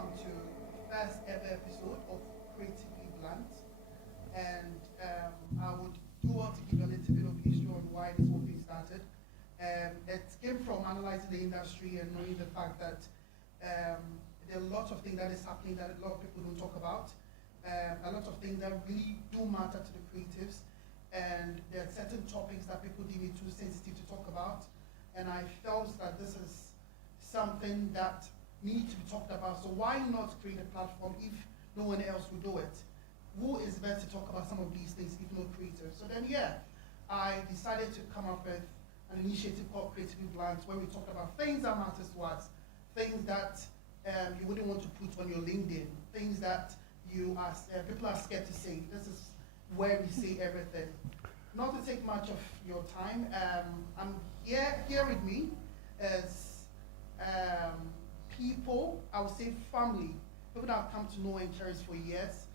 welcome to the first ever episode of Creatively Blunt. And I would do want to give you a little bit of history on why this whole thing started. It came from analyzing the industry and knowing the fact that there are lots of things that is happening that a lot of people don't talk about. A lot of things that really do matter to the creatives. And there are certain topics that people deem it too sensitive to talk about. And I felt that this is something that needs to be talked about. So why not create a platform if no one else will do it? Who is best to talk about some of these things if not creators? So then, I decided to come up with an initiative called Creatively Blunt, where we talk about things that matters to us, things that you wouldn't want to put on your LinkedIn, things that people are scared to say. This is where we say everything. Not to take much of your time, I'm here with me as people, I would say family, people that have come to know and cherish for years.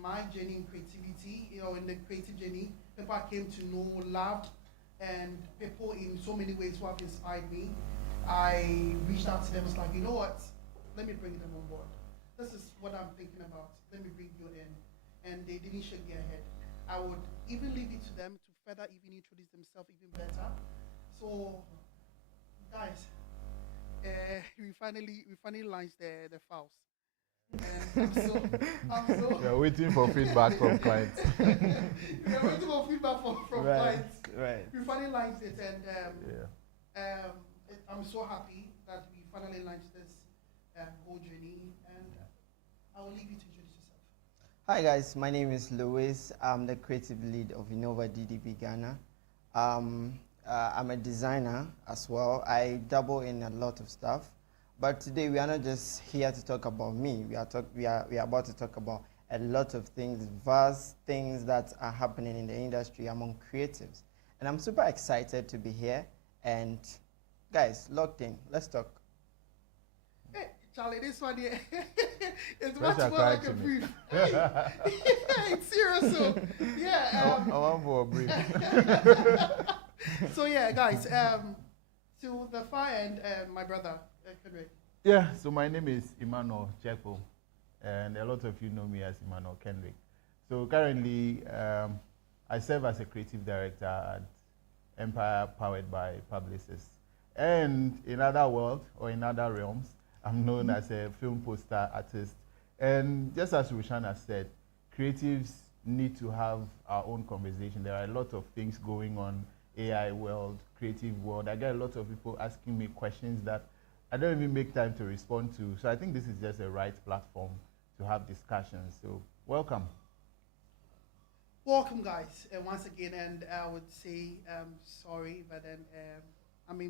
My journey in creativity, in the creative journey, people I came to know, loved, and people in so many ways who have inspired me. I reached out to them, was like, you know what, let me bring them on board. This is what I'm thinking about, let me bring you in. And they didn't shake their head. I would even leave it to them to further even introduce themselves even better. So, guys, we finally launched the files. And I'm so We are waiting for feedback from clients. we are waiting for feedback from clients. Right. We finally launched it, and I'm so happy that we finally launched this whole journey. And I will leave you to introduce yourself. Hi guys, my name is Louis. I'm the creative lead of Innova DDB Ghana. I'm a designer as well. I dabble in a lot of stuff. But today we are not just here to talk about me. We are about to talk about a lot of things, vast things that are happening in the industry among creatives. And I'm super excited to be here. And guys, locked in. Let's talk. Hey, Charlie, this one here, it's Pressure much more like a cracking brief. It's serious, so I want for a brief. So guys, to the far end, my brother, Kendrick. Yeah, so my name is Emmanuel Cheko, and a lot of you know me as Emmanuel Kendrick. So currently, I serve as a creative director at Empire Powered by Publicists. And in other worlds, or in other realms, I'm known as a film poster artist. And just as Rushan has said, creatives need to have our own conversation. There are a lot of things going on, AI world, creative world. I get a lot of people asking me questions that I don't even make time to respond to. So I think this is just a right platform to have discussions. So welcome. Welcome, guys, once again. And I would say sorry, but then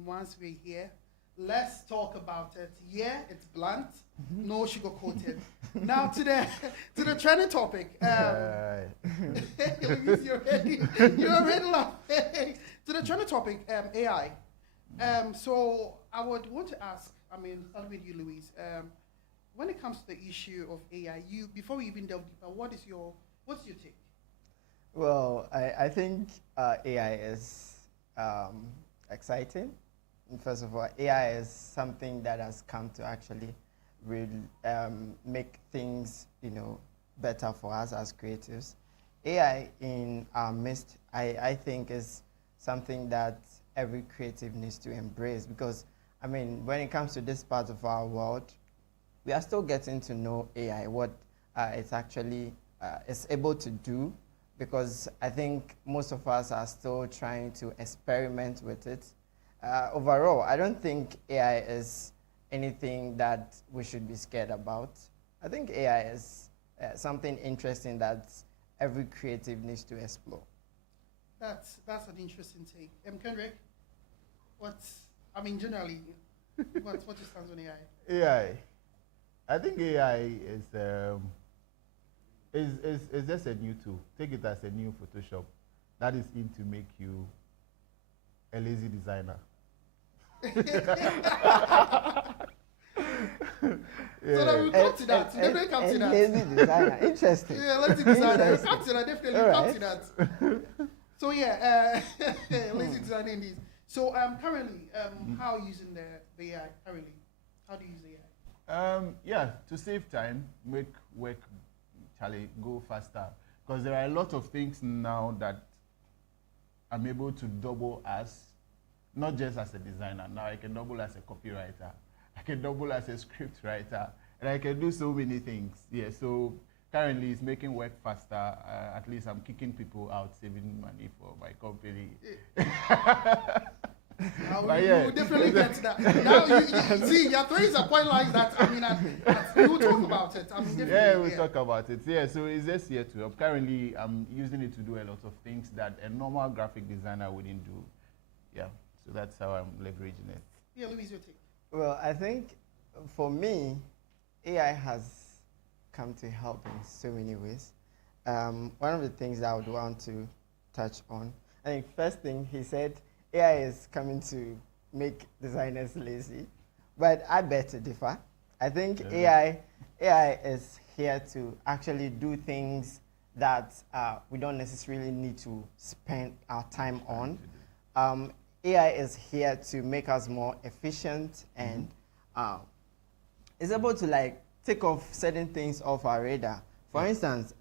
once we're here, let's talk about it. Yeah, it's blunt, no sugar coated. Now to the trending topic. You're already laughing. To the trending topic, AI. So I would want to ask, starting with you, Louise, when it comes to the issue of AI, before we even delve deeper, what's your take? Well, I think AI is exciting. First of all, AI is something that has come to actually make things, better for us as creatives. AI in our midst, I think, is something that every creative needs to embrace because, when it comes to this part of our world, we are still getting to know AI, what it's actually is able to do, because I think most of us are still trying to experiment with it. Overall, I don't think AI is anything that we should be scared about. I think AI is something interesting that every creative needs to explore. That's an interesting take. Kendrick, generally, what's your stance on AI? AI. I think AI is just a new tool. Take it as a new Photoshop that is in to make you a lazy designer. So that we come to that. Today we come to that. Lazy designer. Interesting. Yeah, lazy designer. We'll come to that. Definitely come to that. So lazy designer indeed. So currently, how are you using the AI currently? How do you use AI? Yeah, to save time, make work, Charlie, go faster. Because there are a lot of things now that I'm able to double as, not just as a designer. Now I can double as a copywriter. I can double as a script writer. And I can do so many things. Yeah, so currently it's making work faster. At least I'm kicking people out, saving money for my company. We'll definitely get to that. Now, you see, you're throwing a point like that. I mean, we will talk about it. Yeah, we'll talk about it. Yeah, so it's just here to help. Currently, I'm using it to do a lot of things that a normal graphic designer wouldn't do. Yeah, so that's how I'm leveraging it. Yeah, Louise, your take. Well, I think for me, AI has come to help in so many ways. One of the things that I would want to touch on, I think first thing he said, AI is coming to make designers lazy, but I beg to differ. I think AI is here to actually do things that we don't necessarily need to spend our time on. AI is here to make us more efficient and is able to like take off certain things off our radar. For instance,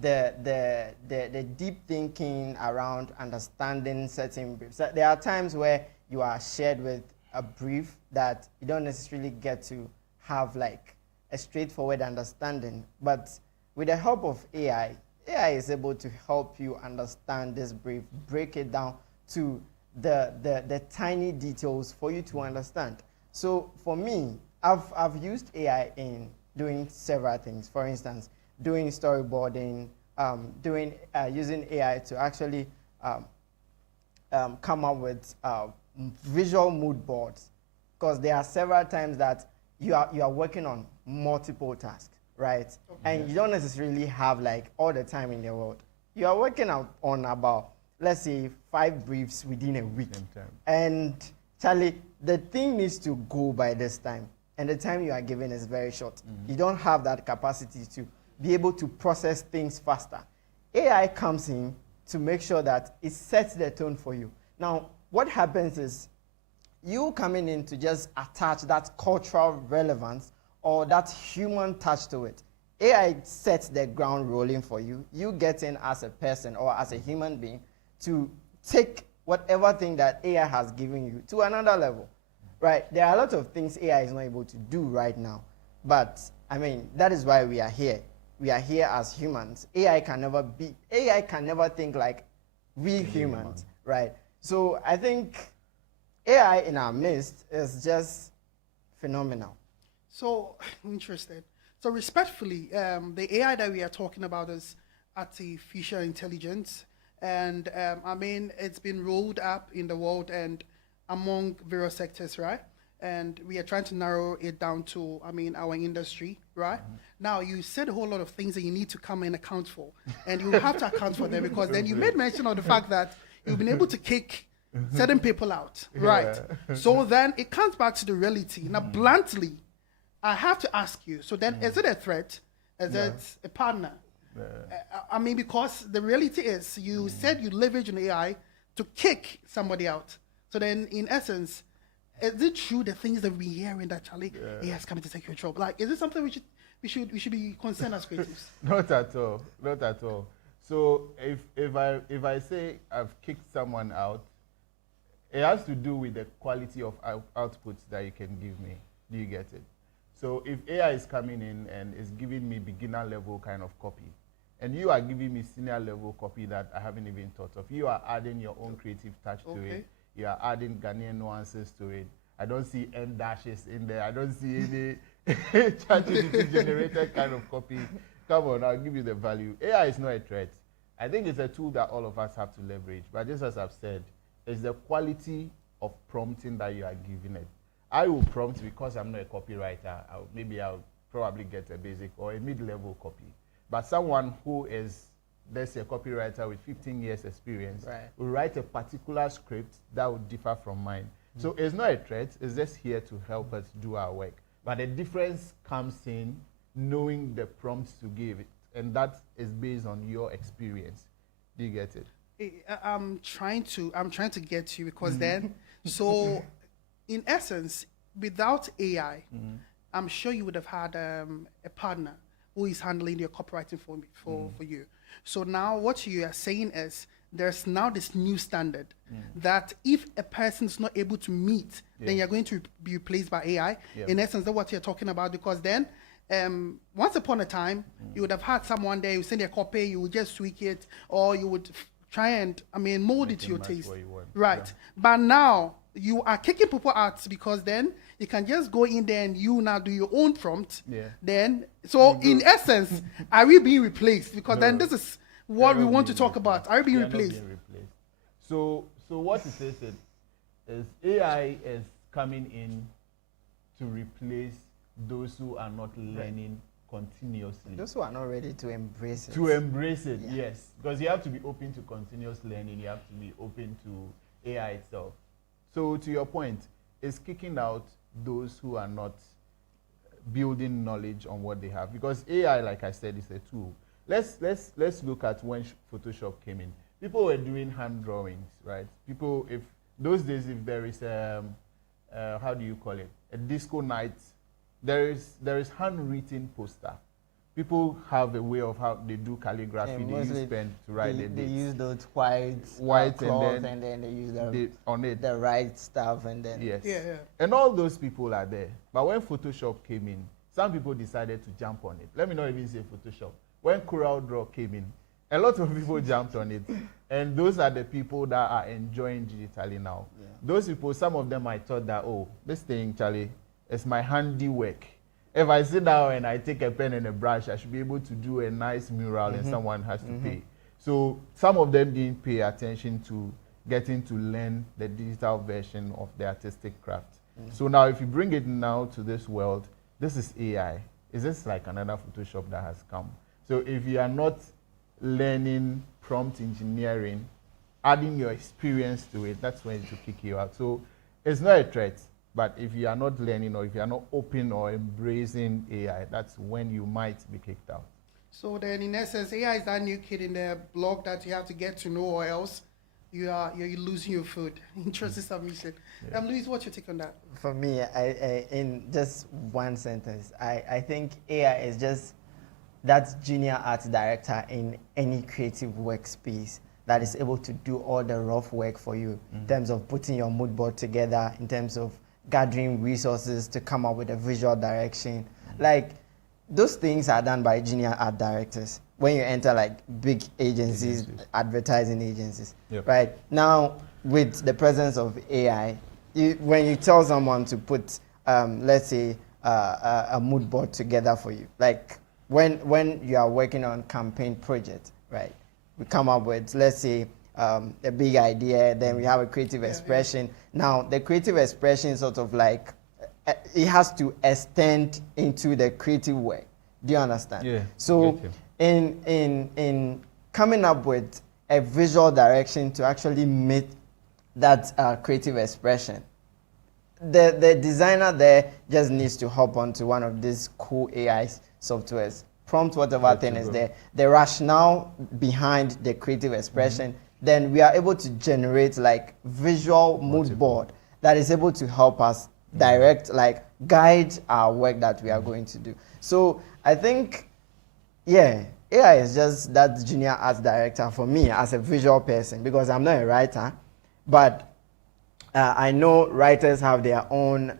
the deep thinking around understanding certain briefs. There are times where you are shared with a brief that you don't necessarily get to have like a straightforward understanding, but with the help of AI is able to help you understand this brief, break it down to the tiny details for you to understand. So for me, I've used AI in doing several things. For instance, doing storyboarding, using AI to actually come up with visual mood boards, because there are several times that you are working on multiple tasks, right? Okay. And you don't necessarily have like all the time in the world. You are working on about, let's say, 5 briefs within a week. And Charlie, the thing needs to go by this time, and the time you are given is very short. You don't have that capacity to be able to process things faster. AI comes in to make sure that it sets the tone for you. Now, what happens is you coming in to just attach that cultural relevance or that human touch to it. AI sets the ground rolling for you. You get in as a person or as a human being to take whatever thing that AI has given you to another level, right? There are a lot of things AI is not able to do right now, but I mean, that is why we are here. We are here as humans. AI can never think like we humans, right? So I think AI in our midst is just phenomenal. So, interested. So respectfully, the AI that we are talking about is artificial intelligence. And I mean, it's been rolled up in the world and among various sectors, right? And we are trying to narrow it down to, I mean, our industry, right? Now, you said a whole lot of things that you need to come and account for. And you have to account for them, because then you made mention of the fact that you've been able to kick certain people out, right? So then it comes back to the reality. Now, bluntly, I have to ask you, so then is it a threat? Is it a partner? I mean, because the reality is, you said you leverage an AI to kick somebody out. So then, in essence, is it true the things that we hear in that, Charlie, AI is coming to take your job? Like, is it something we should be concerned as creatives? Not at all. Not at all. So if I say I've kicked someone out, it has to do with the quality of outputs that you can give me. Do you get it? So if AI is coming in and is giving me beginner level kind of copy, and you are giving me senior level copy that I haven't even thought of, you are adding your own creative touch to it. You are adding Ghanaian nuances to it. I don't see M dashes in there. I don't see any ChatGPT generated kind of copy. Come on, I'll give you the value. AI is not a threat. I think it's a tool that all of us have to leverage. But just as I've said, it's the quality of prompting that you are giving it. I will prompt because I'm not a copywriter. Maybe I'll probably get a basic or a mid-level copy. But someone who is, let's say, a copywriter with 15 years experience will write a particular script that would differ from mine. So it's not a threat. It's just here to help us do our work. But the difference comes in knowing the prompts to give it, and that is based on your experience. Do you get it? I'm trying to get you, because then, so in essence, without AI, I'm sure you would have had a partner who is handling your copywriting for you. So now what you are saying is there's now this new standard that if a person's not able to meet, then you're going to be replaced by AI. In essence, that's what you're talking about, because then once upon a time, you would have had someone there, you send a copy, you would just tweak it, or you would try and, mold it to your taste. Right. Yeah. But now you are kicking people out because then you can just go in there and you now do your own prompt. Yeah. Then, so in essence, are we being replaced? Because then this is what we want to talk about. Are we being replaced? So what it is AI is coming in to replace those who are not learning continuously. Those who are not ready to embrace it. To embrace it, yes. Because you have to be open to continuous learning. You have to be open to AI itself. So to your point, it's kicking out those who are not building knowledge on what they have. Because AI, like I said, is a tool. Let's look at when Photoshop came in. People were doing hand drawings, right? People, if those days, if there is how do you call it? A disco night, there is handwritten poster. People have a way of how they do calligraphy. They use pen to write the dates. They use those white cloth, and then they use the right stuff, and then and all those people are there. But when Photoshop came in, some people decided to jump on it. Let me not even say Photoshop. When CorelDRAW came in, a lot of people jumped on it, and those are the people that are enjoying digitally now. Yeah. Those people, some of them might thought that, oh, this thing, Charlie, is my handiwork. If I sit down and I take a pen and a brush, I should be able to do a nice mural, and someone has to pay. So some of them didn't pay attention to getting to learn the digital version of the artistic craft. So now if you bring it now to this world, this is AI. Is this like another Photoshop that has come? So if you are not learning prompt engineering, adding your experience to it, that's when it will kick you out. So it's not a threat, but if you are not learning, or if you are not open or embracing AI, that's when you might be kicked out. So then in essence, AI is that new kid in the block that you have to get to know, or else you're losing your food. Interesting submission. Louise, what's your take on that? For me, I in just one sentence, I think AI is just that junior art director in any creative workspace that is able to do all the rough work for you in terms of putting your mood board together, in terms of gathering resources to come up with a visual direction. Like, those things are done by junior art directors when you enter like big agencies, advertising agencies. Right? Now, with the presence of AI, when you tell someone to put, let's say, a mood board together for you, like when you are working on campaign project, right? We come up with, let's say, a big idea, then we have a creative expression. Now, the creative expression is sort of like, it has to extend into the creative work. Do you understand? Yeah. So in coming up with a visual direction to actually meet that creative expression, the designer there just needs to hop onto one of these cool AI softwares, prompt whatever thing is there, the rationale behind the creative expression, then we are able to generate like visual mood board that is able to help us direct, like guide our work that we are going to do. So I think, AI is just that junior art director for me as a visual person, because I'm not a writer, but I know writers have their own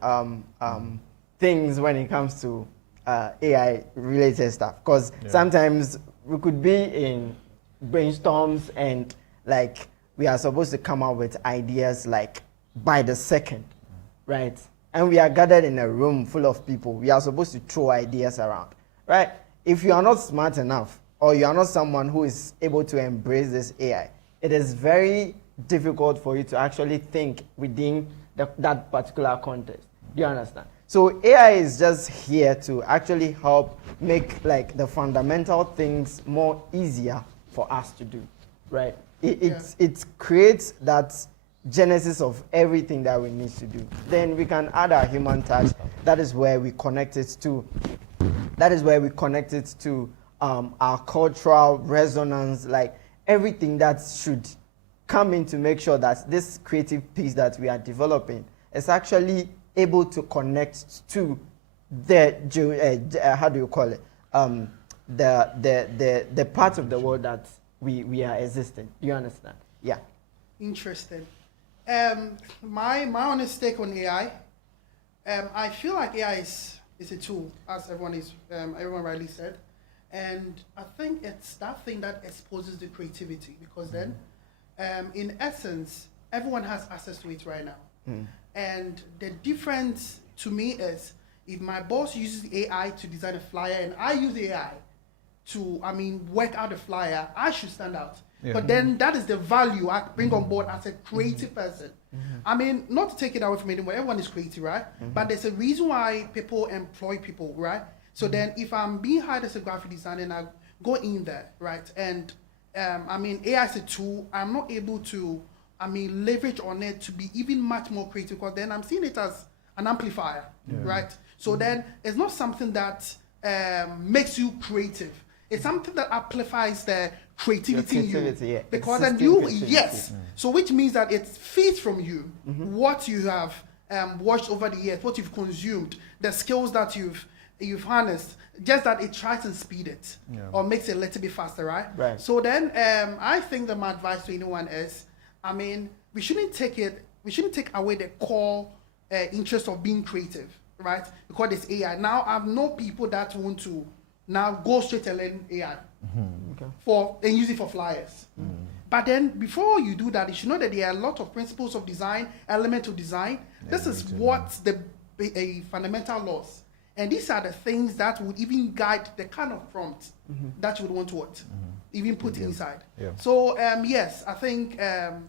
things when it comes to AI related stuff, because sometimes we could be in brainstorms and like we are supposed to come up with ideas like by the second, right? And we are gathered in a room full of people. We are supposed to throw ideas around, right? If you are not smart enough, or you are not someone who is able to embrace this AI, it is very difficult for you to actually think within that particular context. Do you understand? So AI is just here to actually help make like the fundamental things more easier for us to do, right? It creates that genesis of everything that we need to do. Then we can add our human touch. That is where we connect it to. That is where we connect it to our cultural resonance, like everything that should come in to make sure that this creative piece that we are developing is actually able to connect to how do you call it? The part of the world that we are existing. Do you understand? Yeah. Interesting. My honest take on AI. I feel like AI is a tool, as everyone rightly said, and I think it's that thing that exposes the creativity, because then, in essence, everyone has access to it right now. And the difference to me is, if my boss uses AI to design a flyer and I use AI to, work out a flyer, I should stand out. Yeah. But then that is the value I bring on board as a creative person. Not to take it away from anyone, everyone is creative, right? But there's a reason why people employ people, right? So then if I'm being hired as a graphic designer and I go in there, right? And AI is a tool, I'm not able to, leverage on it to be even much more creative, because then I'm seeing it as an amplifier, right? So then it's not something that makes you creative. It's something that amplifies the creativity in you. Yeah. Because then so which means that it feeds from you what you have watched over the years, what you've consumed, the skills that you've harnessed, just that it tries to speed it or makes it a little bit faster, right? So then I think that my advice to anyone is, we shouldn't take away the core interest of being creative, right? Because it's AI. Now I've known people that want to now go straight and learn AI and use it for flyers. But then before you do that, you should know that there are a lot of principles of design, elements of design. This is what the fundamental laws. And these are the things that would even guide the kind of prompt that you would want to even put inside. So yes, I think there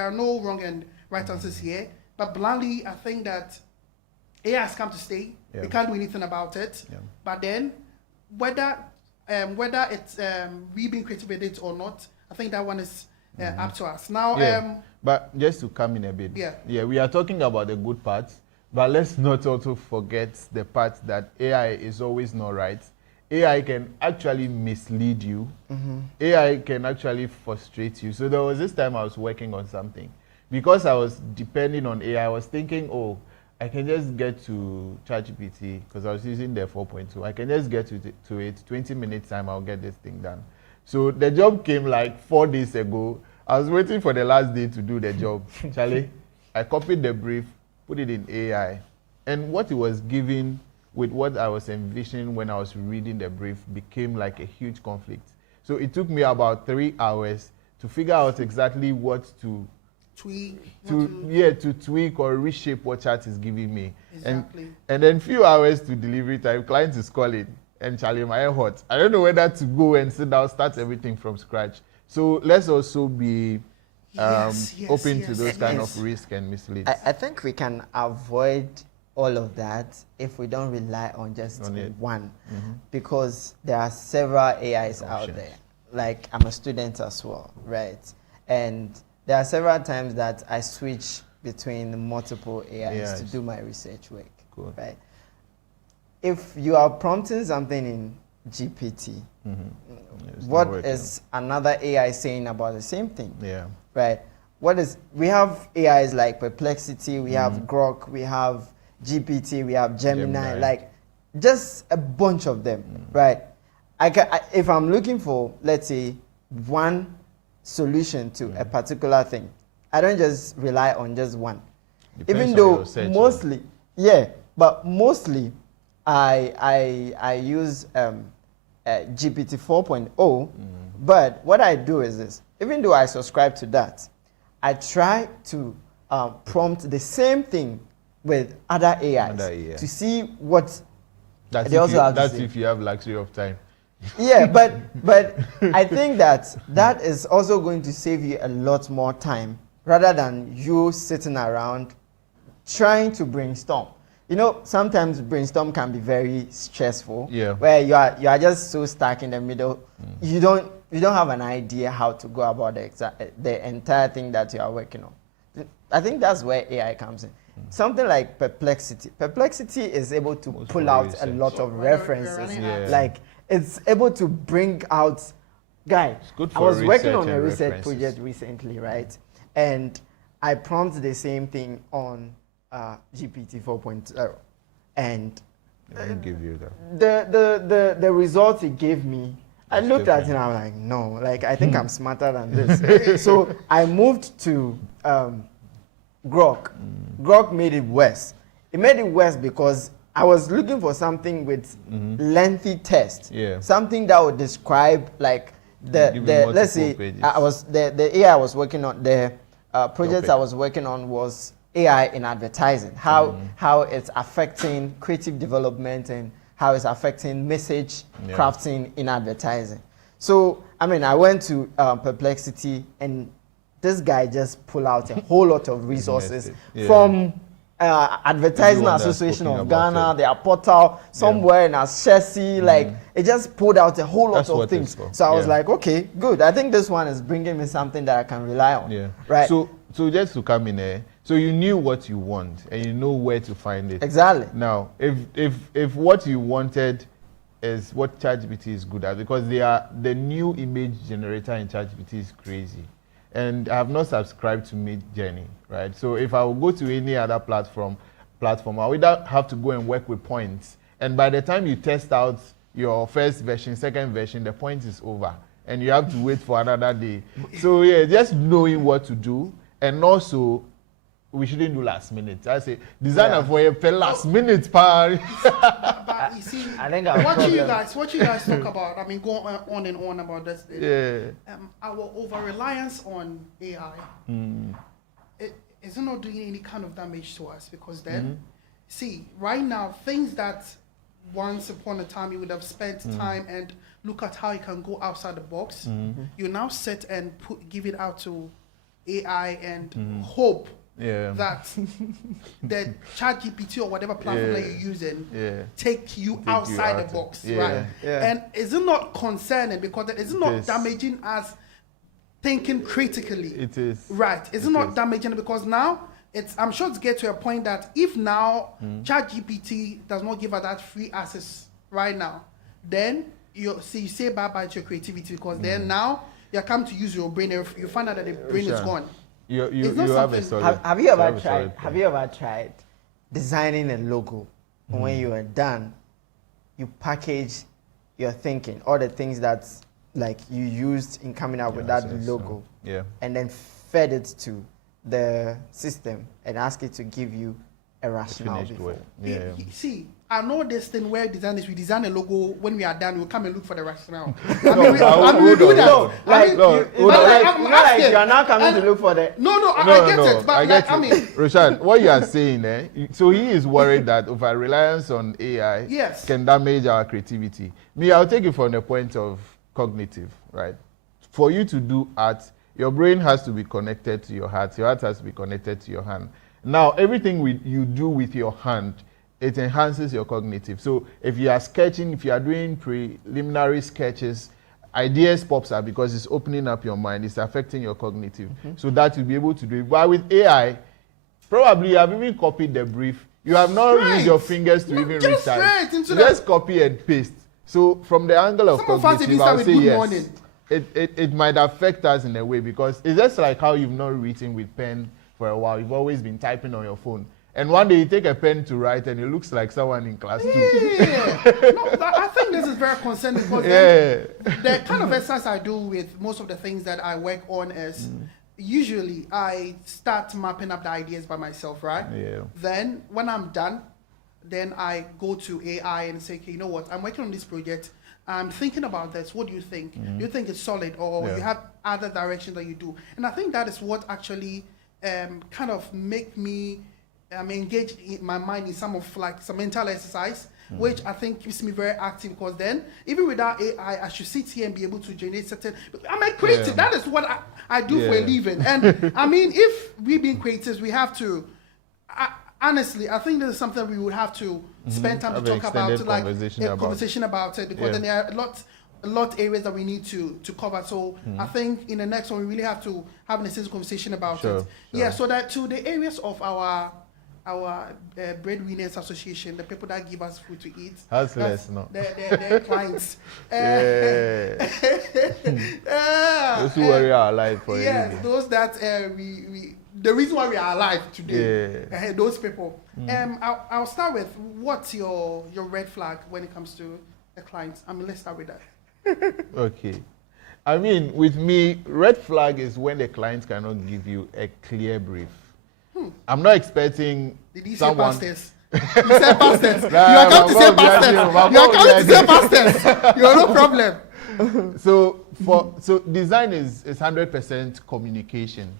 are no wrong and right answers here. But bluntly, I think that AI has come to stay. We can't do anything about it. But then whether it's we being creative with it or not, I think that one is up to us. Now, but just to come in a bit, we are talking about the good parts, but let's not also forget the part that AI is always not right. AI can actually mislead you. AI can actually frustrate you. So there was this time I was working on something. Because I was depending on AI, I was thinking, I can just get to ChatGPT, because I was using the 4.2. I can just get to it, 20 minutes time, I'll get this thing done. So the job came like 4 days ago. I was waiting for the last day to do the job. Charlie, I copied the brief, put it in AI. And what it was giving with what I was envisioning when I was reading the brief became like a huge conflict. So it took me about 3 hours to figure out exactly what to tweak or reshape what chat is giving me. Exactly. And then few hours to delivery time, client is calling, and Charlie, my head hot. I don't know whether to go and sit down, start everything from scratch. So let's also be open to those kind of risk and misleads. I think we can avoid all of that if we don't rely on just one, because there are several AIs out there. Like, I'm a student as well, right? And there are several times that I switch between multiple AIs to do my research work, right? If you are prompting something in GPT, what is another AI saying about the same thing? Right? We have AIs like Perplexity, we have Grok, we have GPT, we have Gemini, like just a bunch of them, right? If I'm looking for, let's say, one solution to a particular thing, I don't just rely on just one. Depends even though mostly, but mostly I use GPT 4.0, but what I do is this: even though I subscribe to that, I try to prompt the same thing with other AIs to see what they also have to say. That's if you have luxury of time. Yeah, but I think that is also going to save you a lot more time rather than you sitting around trying to brainstorm. You know, sometimes brainstorm can be very stressful. Where you are just so stuck in the middle. You don't have an idea how to go about the entire thing that you are working on. I think that's where AI comes in. Something like Perplexity. Perplexity is able to pull out a lot of references. Like, it's able to bring out, I was working on a research project recently, right? And I prompted the same thing on GPT 4.0. And It didn't give you that. The results it gave me, I looked at it and I was like, no, like I think I'm smarter than this. So I moved to Grok. Grok made it worse. It made it worse because I was looking for something with lengthy text. Yeah. Something that would describe like the let's say pages. I was the AI I was working on, the project I was working on was AI in advertising. How it's affecting creative development and how it's affecting message crafting in advertising. So I mean, I went to Perplexity, and this guy just pulled out a whole lot of resources from Advertising Association of Ghana, their portal, somewhere in Ashesi, like it just pulled out a whole lot of things. So I was like, okay, good. I think this one is bringing me something that I can rely on. Yeah. Right. So just to come in there, so you knew what you want and you know where to find it. Exactly. Now, if what you wanted is what ChatGPT is good at, because the new image generator in ChatGPT is crazy. And I have not subscribed to Midjourney, right? So if I will go to any other platform, I would have to go and work with points. And by the time you test out your first version, second version, the point is over. And you have to wait for another day. So yeah, just knowing what to do. And also, we shouldn't do last minute. I say, designer for a last minute, But you see, I think what you guys talk about, I mean, go on and on about this. Our over-reliance on AI, is it not doing any kind of damage to us? Because then, see, right now, things that once upon a time you would have spent time and look at how you can go outside the box, you now sit and give it out to AI and hope that the ChatGPT or whatever platform that you're using take you outside the box, right? And is it not concerning because is it not damaging us thinking critically? It is. Right. Is it not damaging because now I'm sure it's get to a point that if now ChatGPT does not give us that free access right now, then you say bye-bye to your creativity because then now you come to use your brain and you find out that the brain is gone. You have a solid. Have you ever tried designing a logo? And when you are done, you package your thinking, all the things that like you used in coming up with that logo, and then fed it to the system and ask it to give you a rationale before. See, I know this thing where designers we design a logo. When we are done, we'll come and look for the rationale. You are now coming to look for the. I get it. But I mean, Roshan, what you are saying, so he is worried that over reliance on AI can damage our creativity. Me, I'll take it from the point of cognitive, right? For you to do art, your brain has to be connected to your heart. Your heart has to be connected to your hand. Now, everything you do with your hand, it enhances your cognitive. So if you are sketching, if you are doing preliminary sketches, ideas pops up because it's opening up your mind. It's affecting your cognitive. So that you'll be able to do it. But with AI, probably you have even copied the brief. You have not used your fingers to even reach out. Just copy and paste. So from the angle of cognitive, I'll say yes. It might affect us in a way because it's just like how you've not written with pen for a while. You've always been typing on your phone. And one day you take a pen to write and it looks like someone in class 2. I think this is very concerning because the kind of exercise I do with most of the things that I work on is usually I start mapping up the ideas by myself, right? Then when I'm done, then I go to AI and say, okay, you know what, I'm working on this project. I'm thinking about this. What do you think? Do you think it's solid or you have other directions that you do? And I think that is what actually kind of make me engaged in my mind in some mental exercise, which I think keeps me very active because then even without AI, I should sit here and be able to generate certain. I'm a creative. That is what I do for a living. And I mean, if we being creatives, we have to. Honestly, I think this is something we would have to spend time to talk about, like a conversation about it, because then there are a lot areas that we need to cover. So I think in the next one we really have to have an extensive conversation about it. Yeah, so that to the areas of our breadwinners association, the people that give us food to eat, their clients. Those who worry our life for those that we the reason why we are alive today. Yeah. Those people. I'll start with what's your red flag when it comes to the clients. I mean, let's start with that. Okay. I mean, with me, red flag is when the client cannot give you a clear brief. I'm not expecting Did he someone. say pastors? You said pastors. You are coming to say pastors. You are coming to say pastors. You are no problem. So design is 100% communication.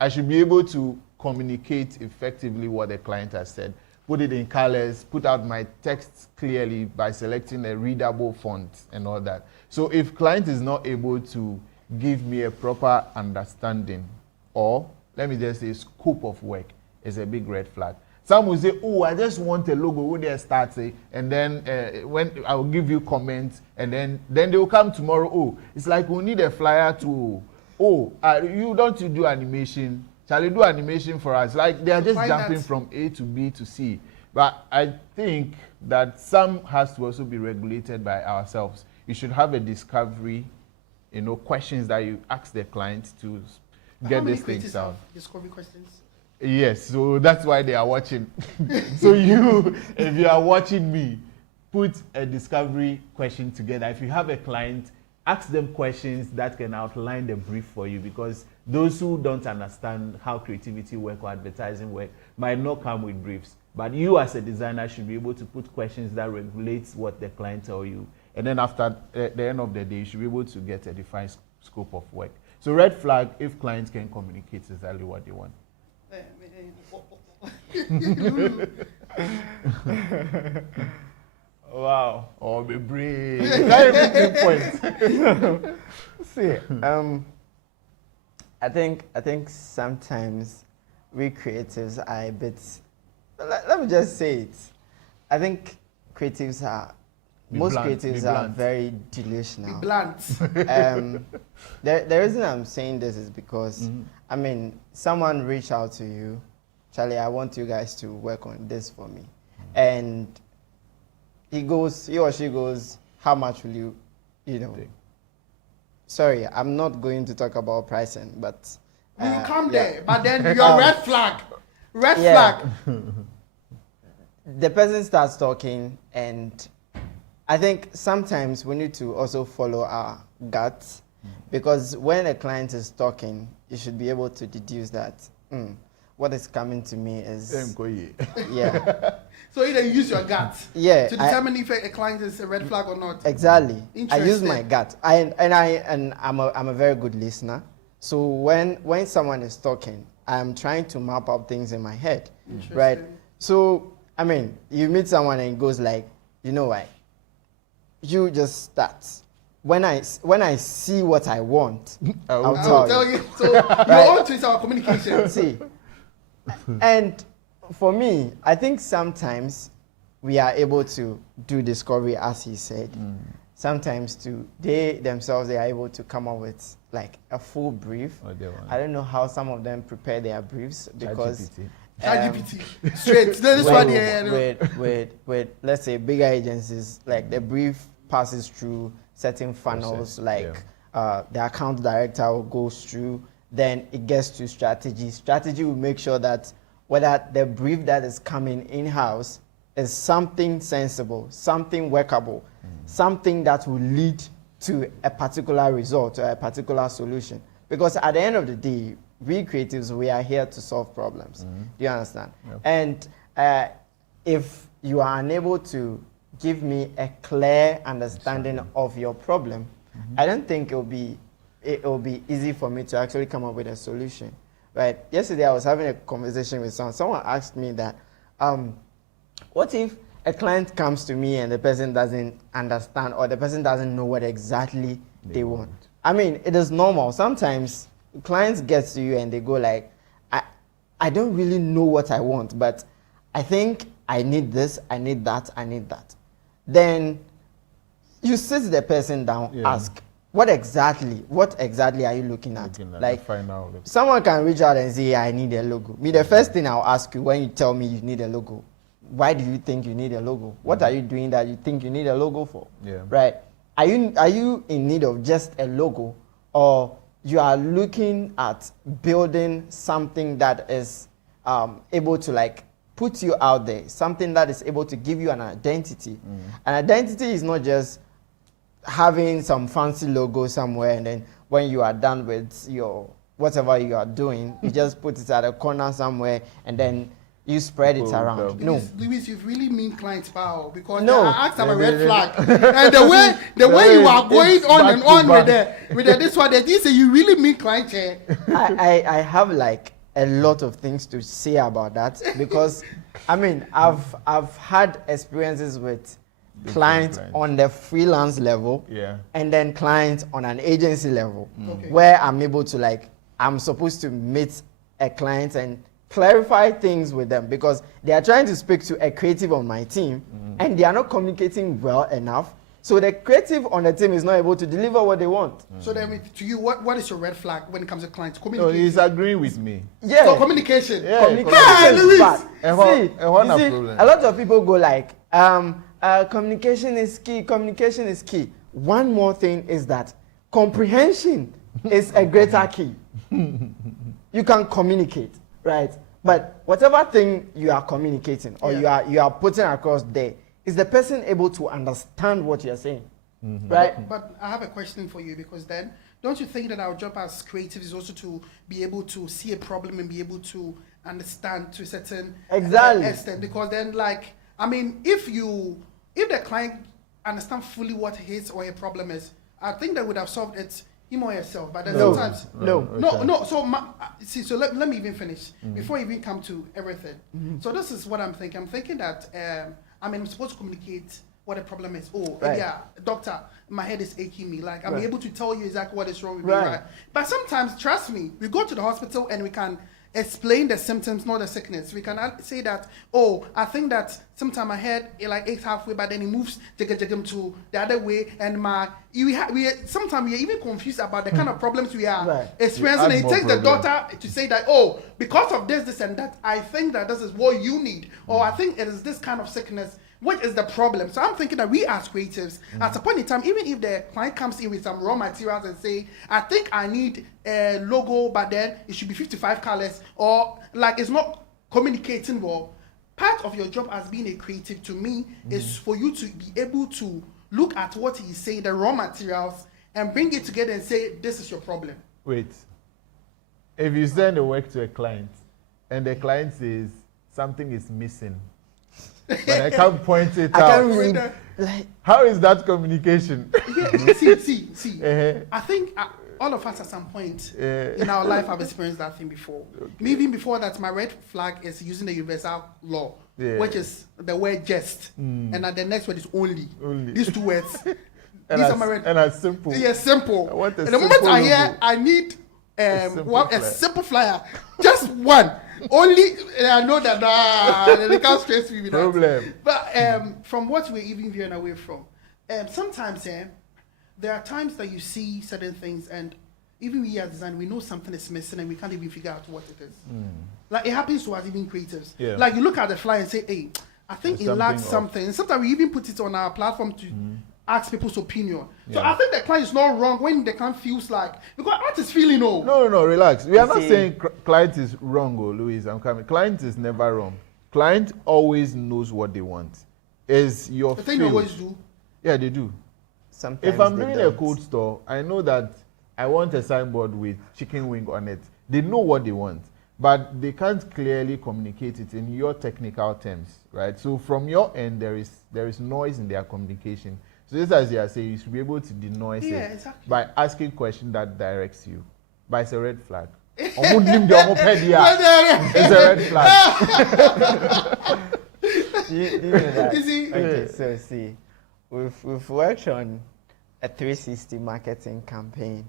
I should be able to communicate effectively what the client has said. Put it in colors, put out my text clearly by selecting a readable font and all that. So if client is not able to give me a proper understanding, or let me just say scope of work, is a big red flag. Some will say, oh, I just want a logo when they start, and then when I will give you comments, and then they will come tomorrow. Oh, it's like we need a flyer to, you don't do animation. Shall you do animation for us? Like they are just jumping from A to B to C. But I think that some has to also be regulated by ourselves. You should have a discovery, questions that you ask the client to get these things out. Discovery questions. Yes, so that's why they are watching. So if you are watching me, put a discovery question together. If you have a client, ask them questions that can outline the brief for you, because those who don't understand how creativity work or advertising work might not come with briefs. But you as a designer should be able to put questions that regulates what the client tell you. And then after the end of the day, you should be able to get a defined scope of work. So red flag if clients can communicate exactly what they want. Wow. Oh, be brave. Point. See, I think sometimes we creatives are a bit. Let me just say it. I think creatives are. Most creatives are very delusional. Be blunt. The reason I'm saying this is because, I mean, someone reached out to you, Charlie, I want you guys to work on this for me. And he or she goes, how much will you Sorry, I'm not going to talk about pricing, but... We will come there, but then your red flag. Red flag. The person starts talking, and I think sometimes we need to also follow our guts, because when a client is talking, you should be able to deduce that what is coming to me is So either you use your gut to determine if a client is a red flag or not. Exactly. I use my gut. I'm a very good listener. So when someone is talking, I'm trying to map out things in my head, right? So I mean, you meet someone and it goes like, you know what? You just start. When I see what I want, I'll tell you. So your own to is our communication. See, and for me, I think sometimes we are able to do discovery, as he said. Sometimes they themselves are able to come up with like a full brief. I don't know how some of them prepare their briefs, because ChatGPT straight. This one with let's say bigger agencies, like the brief passes through certain funnels, the account director will go through, then it gets to strategy. Strategy will make sure that whether the brief that is coming in-house is something sensible, something workable, something that will lead to a particular result or a particular solution. Because at the end of the day, we creatives, we are here to solve problems. Do you understand? Yep. And if you are unable to give me a clear understanding of your problem, I don't think it will be easy for me to actually come up with a solution. Right? Yesterday I was having a conversation with someone. Someone asked me that, what if a client comes to me and the person doesn't understand, or the person doesn't know what exactly they want? I mean, it is normal. Sometimes clients get to you and they go like, I don't really know what I want, but I think I need this, I need that, I need that. Then you sit the person down, ask, what exactly are you looking at? Like, someone can reach out and say, I need a logo. The first thing I'll ask you when you tell me you need a logo, why do you think you need a logo? What are you doing that you think you need a logo for? Right? Are you in need of just a logo, or you are looking at building something that is able to like put you out there, something that is able to give you an identity. An identity is not just having some fancy logo somewhere and then when you are done with your whatever you are doing, you just put it at a corner somewhere and then you spread it around. No, Louis, you really mean client power because no. I asked about red flag, and the way you are going on and on with this one, that you say you really mean client. I have like a lot of things to say about that because I mean I've had experiences with clients on the freelance level, and then clients on an agency level, where I'm able to like I'm supposed to meet a client and clarify things with them because they are trying to speak to a creative on my team and they are not communicating well enough. So the creative on the team is not able to deliver what they want. So then, to you, what is your red flag when it comes to clients? No, he's agreeing with me. Yeah. So communication. Yeah, communication is bad. See, a lot of people go like, communication is key. Communication is key. One more thing is that comprehension is a greater key. You can communicate, right? But whatever thing you are communicating or you are putting across there, is the person able to understand what you're saying, right? But I have a question for you because then, don't you think that our job as creatives is also to be able to see a problem and be able to understand to a certain extent? Because then, like, I mean, if the client understand fully what his or her problem is, I think they would have solved it him or herself. But then sometimes no. So let me even finish before we even come to everything. So this is what I'm thinking. I'm thinking that I'm supposed to communicate what the problem is. Doctor, my head is aching me. Like I'm able to tell you exactly what is wrong with me. Right? But sometimes, trust me, we go to the hospital and we can explain the symptoms, not the sickness. We can say that, I think that sometimes my head aches halfway, but then it moves to the other way, and sometimes we are even confused about the kind of problems we are experiencing. And it takes the doctor to say that, because of this, and that, I think that this is what you need, or I think it is this kind of sickness. What is the problem? So I'm thinking that we as creatives, at a point in time, even if the client comes in with some raw materials and say, I think I need a logo, but then it should be 55 colors, or like it's not communicating well. Part of your job as being a creative to me is for you to be able to look at what he's saying, the raw materials, and bring it together and say, this is your problem. Wait. If you send a work to a client and the client says something is missing, but I can't point it out. How is that communication? See. I think all of us at some point in our life have experienced that thing before. Me, even before that, my red flag is using the universal law, which is the word just. And then the next word is only. These two words. These are my red. And it's simple. Yeah, simple. I want and the moment I hear, I need a simple flyer. Just one. Only I know that they can't stress me with that. But from what we're even veering away from, sometimes there are times that you see certain things, and even we as design, we know something is missing, and we can't even figure out what it is. Like it happens to us, even creatives. Like you look at the flyer and say, "Hey, I think it lacks something." And sometimes we even put it on our platform to ask people's opinion. So I think the client is not wrong when the client feels like, because artists feeling No, relax. We are not saying client is wrong, Louis. I'm coming. Client is never wrong. Client always knows what they want. Is your the thing they always do? Yeah, they do. Sometimes if I'm doing a cold store, I know that I want a signboard with chicken wing on it. They know what they want, but they can't clearly communicate it in your technical terms, right? So from your end, there is noise in their communication. So just as you are saying, you should be able to denoise it by asking questions that directs you. But it's a red flag. It's a red flag. you know that. Okay, so see, we've worked on a 360 marketing campaign,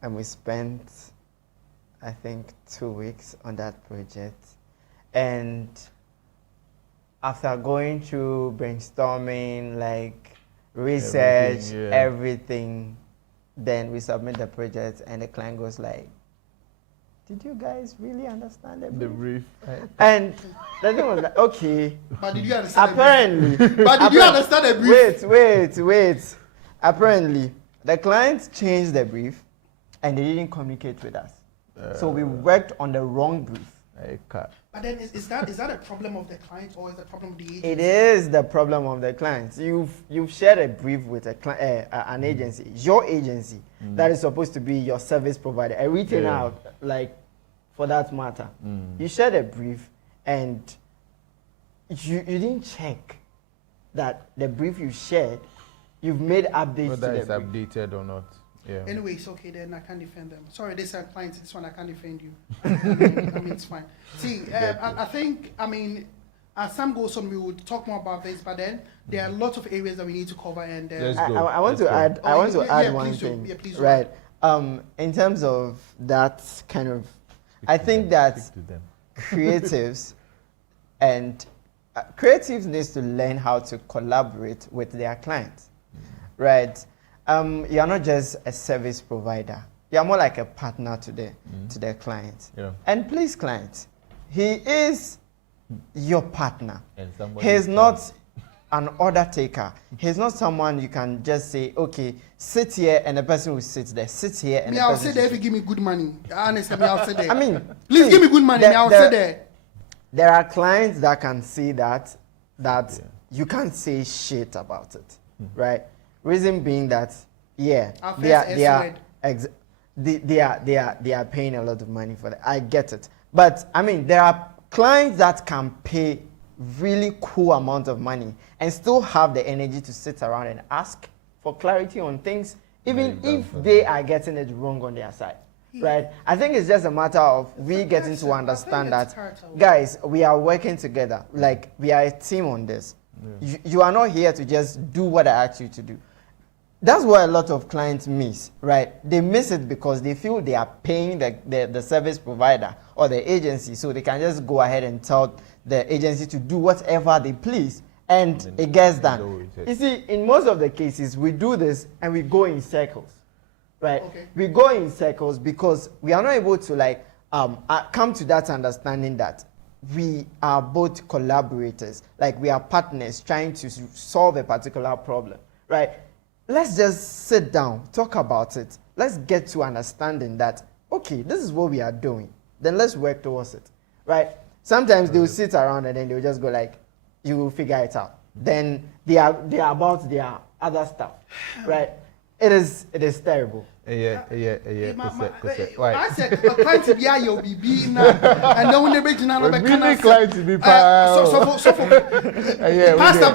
and we spent, I think, 2 weeks on that project. And after going through brainstorming, like research, everything, then we submit the project, and the client goes like, did you guys really understand the brief? And the thing was like, okay. But did you understand apparently, the brief? But did you understand the brief? Wait. Apparently, the client changed the brief, and they didn't communicate with us. So we worked on the wrong brief. But then is that a problem of the client or is it a problem of the agency? It is the problem of the clients. You've shared a brief with an agency, your agency, that is supposed to be your service provider, a retailer, like for that matter. You shared a brief and you didn't check that the brief you shared, you've made updates whether to it's the brief. updated or not. Yeah. Anyways, okay, then I can't defend them. Sorry, this are clients. This one I can't defend you. I mean, it's fine. See, I think, as time goes on, we will talk more about this. But then there are lots of areas that we need to cover. And I want to add. I want to add one thing. Yeah, please. Right. In terms of that kind of, I think that creatives and creatives needs to learn how to collaborate with their clients, right? You are not just a service provider. You are more like a partner to the client. Yeah. And please, client, he is your partner. He's not an order taker. He's not someone you can just say, okay, sit here, and the person will sit there. Sit here, and I'll sit there if you give me good money. Honestly, I'll sit there. I mean, please give me good money. I'll sit there. There are clients that can see that you can't say shit about it, right? Reason being that, they are paying a lot of money for that. I get it, but I mean, there are clients that can pay really cool amount of money and still have the energy to sit around and ask for clarity on things, even if they are getting it wrong on their side. Right? I think it's just a matter of getting to understand that, guys, we are working together. Like, we are a team on this. Yeah. You are not here to just do what I ask you to do. That's what a lot of clients miss, right? They miss it because they feel they are paying the service provider or the agency, so they can just go ahead and tell the agency to do whatever they please, and it gets done. You see, in most of the cases, we do this and we go in circles. Right? Okay. We go in circles because we are not able to come to that understanding that we are both collaborators, like we are partners trying to solve a particular problem, right? Let's just sit down, talk about it. Let's get to understanding that, okay, this is what we are doing. Then let's work towards it, right? Sometimes they'll sit around and then they'll just go like, you will figure it out. Then they are about their other stuff, right? It is terrible. Yeah. I said, client to be a UBB now, and then when they break down, client to be pastor,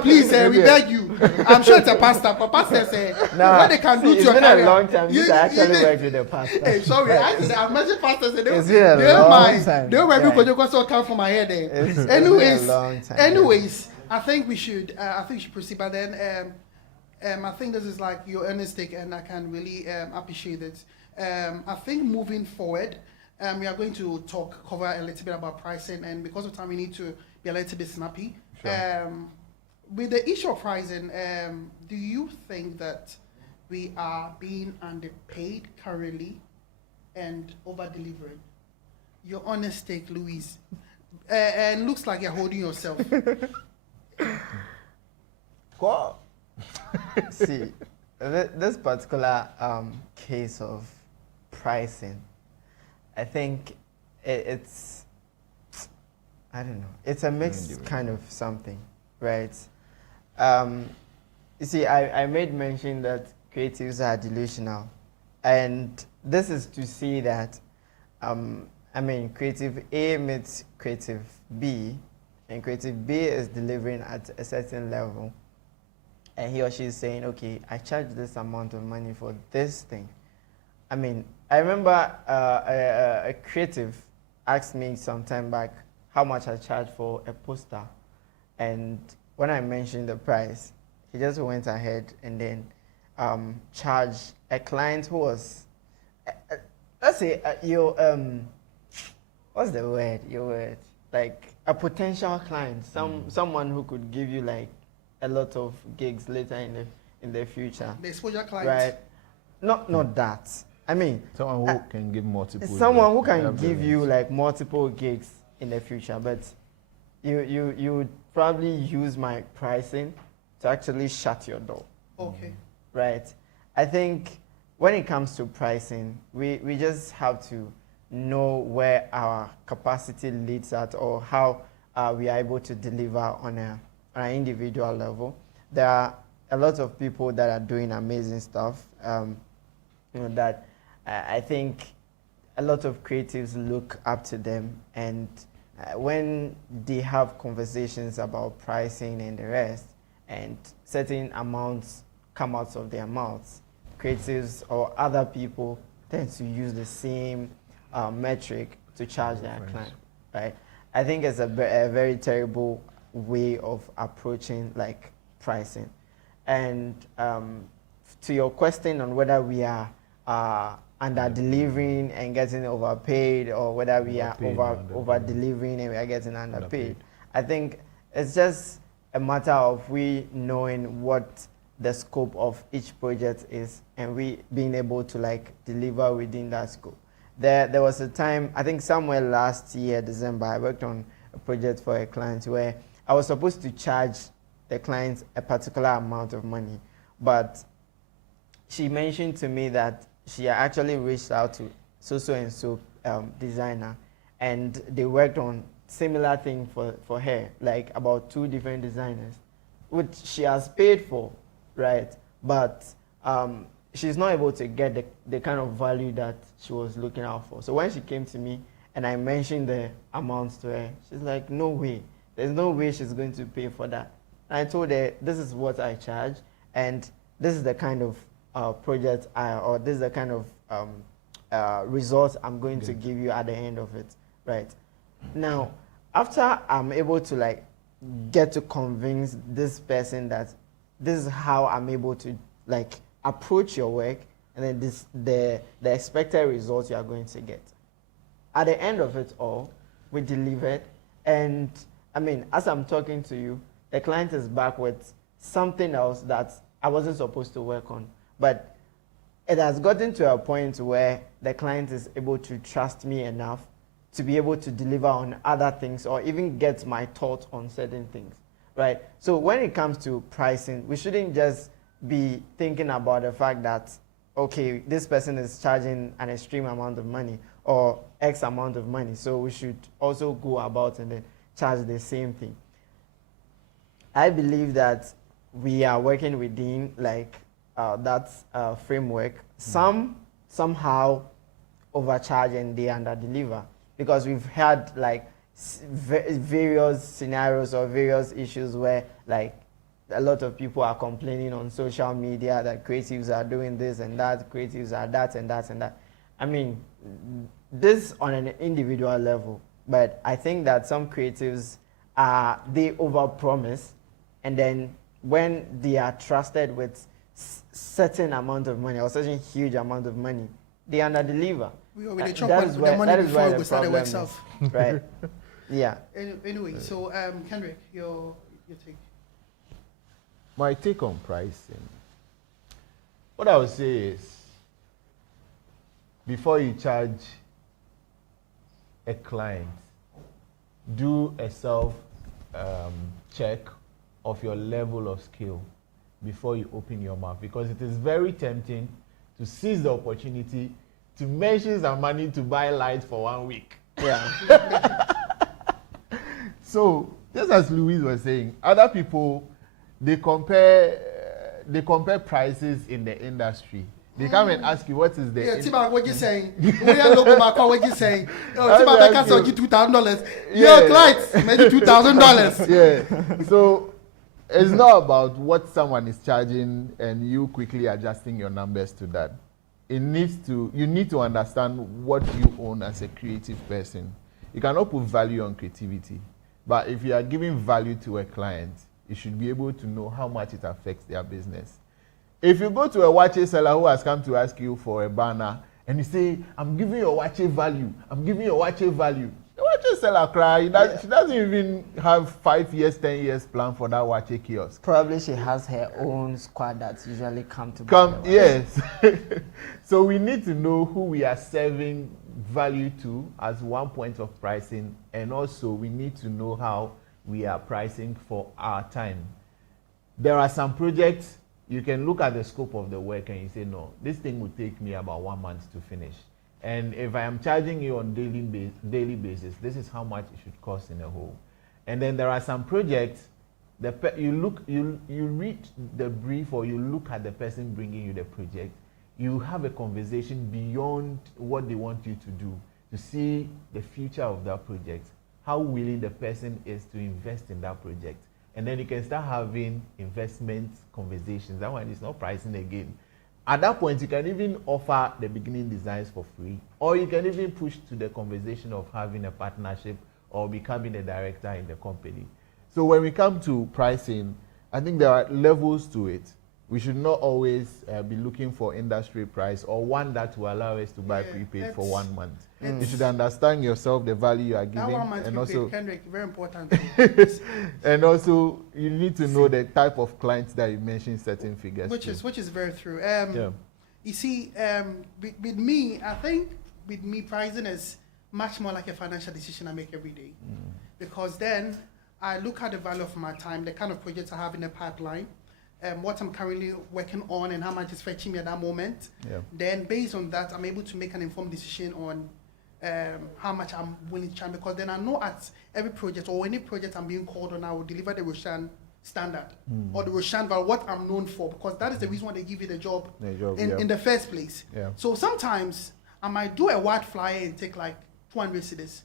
please, we beg you. I'm sure it's a pastor, but pastor said, what they can do to your career. It's been a long time since I actually worked with a pastor. Hey, sorry, I mentioned pastor said it's been a long time. They were people who just come from my head there. Anyways, I think we should proceed, but then. I think this is like your earnest take, and I can really appreciate it. I think moving forward, we are going to cover a little bit about pricing, and because of time, we need to be a little bit snappy. Sure. With the issue of pricing, do you think that we are being underpaid currently and over-delivering? Your honest take, Louise. And looks like you're holding yourself. Cool. See, this particular case of pricing, I think it's, I don't know, it's a mixed kind of something, right? You see, I made mention that creatives are delusional, and this is to see that, creative A meets creative B, and creative B is delivering at a certain level. And he or she is saying, okay, I charge this amount of money for this thing. I remember a creative asked me some time back how much I charge for a poster. And when I mentioned the price, he just went ahead and then charged a client who was, let's say, what's the word? Your word? Like a potential client, someone who could give you like a lot of gigs later in the future. The exposure client. Right. Not that. Someone who can give multiple. Someone who can give you like multiple gigs in the future, but you would probably use my pricing to actually shut your door. Okay. Right. I think when it comes to pricing, we just have to know where our capacity leads at, or how we are able to deliver on an individual level. There are a lot of people that are doing amazing stuff, that I think a lot of creatives look up to them, and when they have conversations about pricing and the rest, and certain amounts come out of their mouths, creatives or other people tend to use the same metric to charge their client, right? I think it's a very terrible way of approaching like pricing. And to your question on whether we are under delivering and getting overpaid, or whether we are over delivering and we are getting underpaid, I think it's just a matter of we knowing what the scope of each project is, and we being able to like deliver within that scope. There was a time, I think somewhere last year, December, I worked on a project for a client where I was supposed to charge the client a particular amount of money, but she mentioned to me that she actually reached out to so-and-so designer, and they worked on similar thing for her, like about 2 different designers, which she has paid for, right? But she's not able to get the kind of value that she was looking out for. So when she came to me and I mentioned the amounts to her, she's like, no way. There's no way she's going to pay for that. And I told her, this is what I charge, and this is the kind of project or this is the kind of results I'm going to give you at the end of it, right? Now, after I'm able to like get to convince this person that this is how I'm able to like approach your work, and then the expected results you are going to get. At the end of it all, we delivered, and I mean, as I'm talking to you, the client is back with something else that I wasn't supposed to work on. But it has gotten to a point where the client is able to trust me enough to be able to deliver on other things, or even get my thoughts on certain things, right? So when it comes to pricing, we shouldn't just be thinking about the fact that, okay, this person is charging an extreme amount of money or X amount of money, so we should also go about and then charge the same thing. I believe that we are working within like that framework. Some somehow overcharge and they underdeliver, because we've had like various scenarios or various issues where like a lot of people are complaining on social media that creatives are doing this and that, creatives are that and that and that. I mean, this on an individual level, but I think that some creatives they overpromise, and then when they are trusted with certain amount of money or certain huge amount of money, they underdeliver. We already chopped the money before we started work off. Right. Yeah. Anyway, so Kendrick, your take. My take on pricing. What I would say is, before you charge a client, do a self check of your level of skill before you open your mouth, because it is very tempting to seize the opportunity to mention some money to buy light for 1 week. Yeah. So just as Louise was saying, other people, they compare prices in the industry. They come and ask you what is the. Yeah, Tiba, what you saying? What you saying? Tiba, I can you $2,000. Your clients, maybe $2,000. Yeah. So it's not about what someone is charging and you quickly adjusting your numbers to that. You need to understand what you own as a creative person. You cannot put value on creativity, but if you are giving value to a client, you should be able to know how much it affects their business. If you go to a watch seller who has come to ask you for a banner and you say, I'm giving your watch value, the watch seller cry. She doesn't even have 5 years, 10 years plan for that watch kiosk. Probably she has her own squad that usually come to Yes. So we need to know who we are serving value to as one point of pricing, and also we need to know how we are pricing for our time. There are some projects you can look at the scope of the work and you say, no, this thing will take me about 1 month to finish. And if I am charging you on daily basis, this is how much it should cost in a whole. And then there are some projects, you read the brief or you look at the person bringing you the project, you have a conversation beyond what they want you to do to see the future of that project, how willing the person is to invest in that project. And then you can start having investment conversations. That one is not pricing again. At that point, you can even offer the beginning designs for free, or you can even push to the conversation of having a partnership or becoming a director in the company. So when we come to pricing, I think there are levels to it. We should not always be looking for industry price or one that will allow us to buy prepaid for 1 month. You should understand yourself, the value you are giving, That 1 month and prepaid, also Kendrick, very important. and also you need to know the type of clients that you mentioned certain figures. Which is very true. Yeah. You see, with me, I think with me, pricing is much more like a financial decision I make every day, because then I look at the value of my time, the kind of projects I have in the pipeline, what I'm currently working on, and how much is fetching me at that moment. Yeah. Then based on that, I'm able to make an informed decision on how much I'm willing to charge, because then I know at every project or any project I'm being called on, I will deliver the Roshan standard or the Roshan value, what I'm known for, because that is the reason why they give you the job, in the first place. Yeah. So sometimes I might do a white flyer and take like 200 cedis.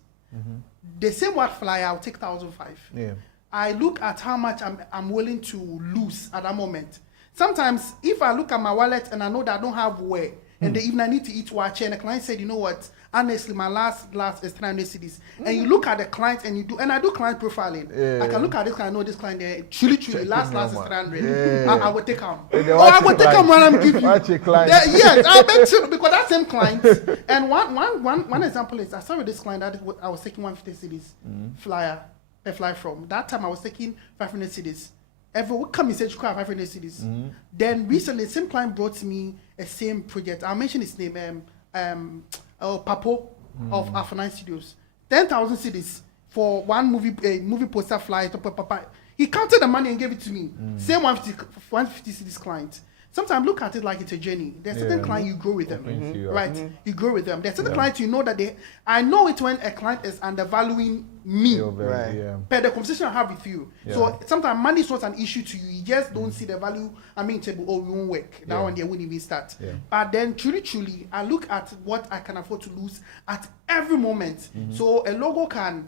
The same white flyer, I'll take 1,005. Yeah. I look at how much I'm willing to lose at that moment. Sometimes, if I look at my wallet and I know that I don't have where, and the evening I need to eat wache, and the client said, you know what, honestly, my last is 300 cedis. And you look at the client and I do client profiling. I can look at this client, I know this client there, truly, last is 300. I will take him. I will take him when I'm giving you. Yes, I'll bet you, because that same client. And one example is, I started with this client that I was taking 150 cedis flyer. I fly from. That time I was taking 500 cedis. Every week come message 500 cedis. Then recently, the same client brought me a same project. I'll mention his name, Papo of Afternight Studios. 10,000 cedis for one movie poster flyer to Papa. He counted the money and gave it to me. Same 150 cedis client. Sometimes look at it like it's a journey. There's certain clients you grow with them, right? You grow with them. There's certain clients you know that I know it when a client is undervaluing me, per the conversation I have with you. So sometimes money is not an issue to you. You just don't see the value. I mean, we won't work. That one they won't even start. But then truly, I look at what I can afford to lose at every moment. So a logo can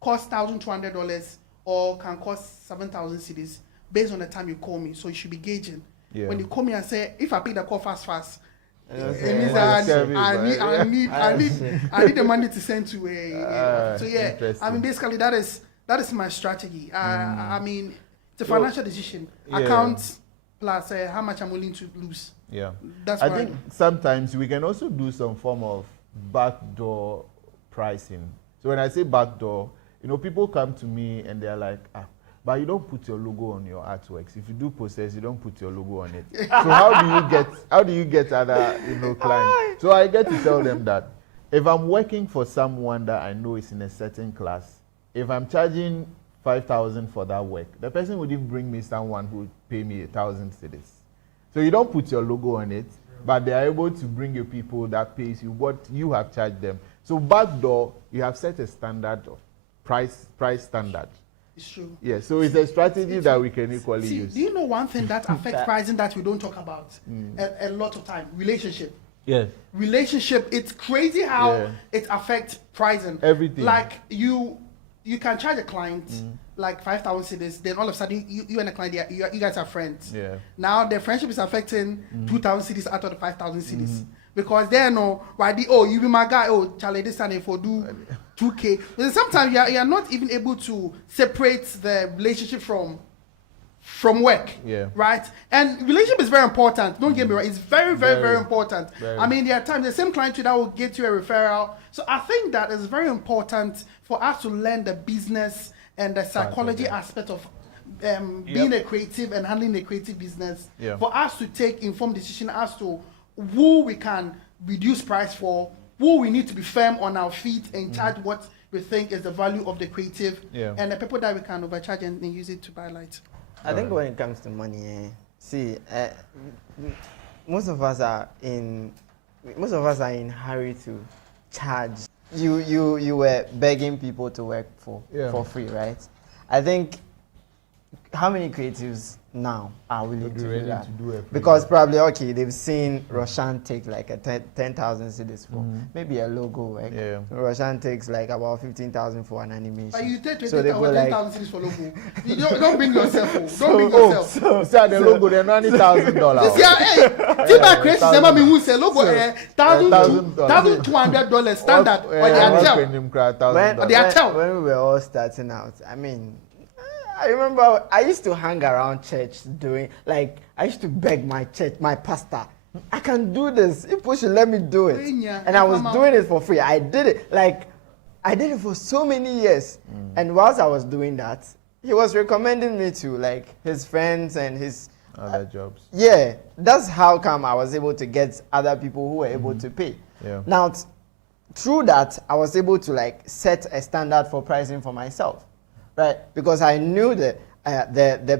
cost $1,200 or can cost 7,000 cedis based on the time you call me. So you should be gauging. When you call me and say, if I pick the call fast, it means that I need the money to send to a. So yeah, I mean basically that is my strategy. I mean it's a financial decision. Account plus how much I'm willing to lose. Yeah, that's. I think sometimes we can also do some form of backdoor pricing. So when I say backdoor, people come to me and they're like, but you don't put your logo on your artworks. If you do process, you don't put your logo on it. So how do you get other clients? So I get to tell them that if I'm working for someone that I know is in a certain class, if I'm charging 5,000 for that work, the person would even bring me someone who would pay me 1,000 cedis. So you don't put your logo on it, but they are able to bring you people that pays you what you have charged them. So backdoor, you have set a standard of price standard. It's true. Yeah, so it's a strategy that we can equally use. Do you know one thing that affects pricing that we don't talk about a lot of time? Relationship. Yes. Relationship. It's crazy how it affects pricing. Everything. Like you can charge a client like 5,000 cedis. Then all of a sudden you and the client, you guys are friends. Yeah. Now the friendship is affecting 2,000 cedis out of the 5,000 cedis. Because they know why you be my guy. Oh, Charlie, this time for do 2K. But sometimes you are not even able to separate the relationship from work. Yeah. Right? And relationship is very important. Don't get me wrong. It's very, very, very important. I mean, there are times the same client that will get you a referral. So I think that is very important for us to learn the business and the psychology aspect of being a creative and handling a creative business. Yeah. For us to take informed decision as to who we can reduce price for, who we need to be firm on our feet and charge what we think is the value of the creative, and the people that we can overcharge and use it to buy light. I think when it comes to money, See, most of us are in hurry to charge. You were begging people to work for free, right? I think how many creatives now are willing to do that? Because probably, okay, they've seen Roshan take like a 10,000 cedis for maybe a logo, right? Yeah. Roshan takes like about 15,000 for an animation. But you take so 10,000 cedis for logo. You don't bring yourself. Don't bring yourself. So the logo, they're $90,000. This year, hey, Tiba creates never been who say logo $1,200 standard. Or they are tell. When we were all starting out, I mean, I remember I used to hang around church doing, like, I used to beg my church, my pastor, I can do this. People should let me do it. And I was doing it for free. I did it. Like, I did it for so many years. And whilst I was doing that, he was recommending me to, like, his friends and his other jobs. Yeah, that's how come I was able to get other people who were able to pay. Yeah. Now, through that, I was able to, like, set a standard for pricing for myself. Right, because I knew the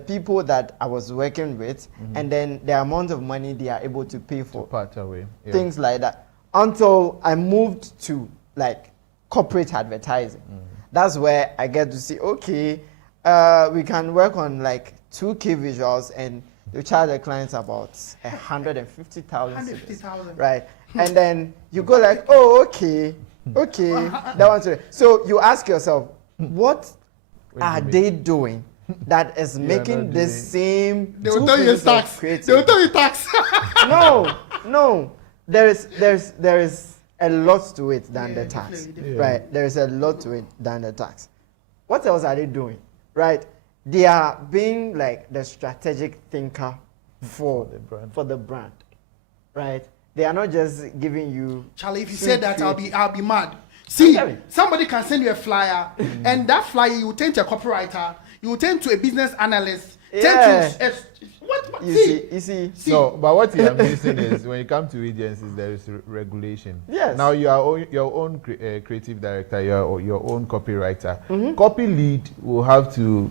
people that I was working with, and then the amount of money they are able to pay for part away. Yeah. Things like that. Until I moved to like corporate advertising, that's where I get to see, okay, we can work on like 2K visuals, and you charge the clients about 150,000. 150,000. Right, and then you go like, oh, okay, that one's it. So you ask yourself, what are they doing that is making this same? They will tell you tax. They will tell you tax. No. There is a lot to it than the tax, definitely. right? There is a lot to it than the tax. What else are they doing, right? They are being like the strategic thinker for the brand, right? They are not just giving you. Charlie, if you say that, I'll be mad. See, somebody can send you a flyer, and that flyer you turn to a copywriter, you turn to a business analyst, turn to what? You see. So, but what you are missing is when you come to agencies, there is regulation. Yes. Now you are your own creative director, your own copywriter. Copy lead will have to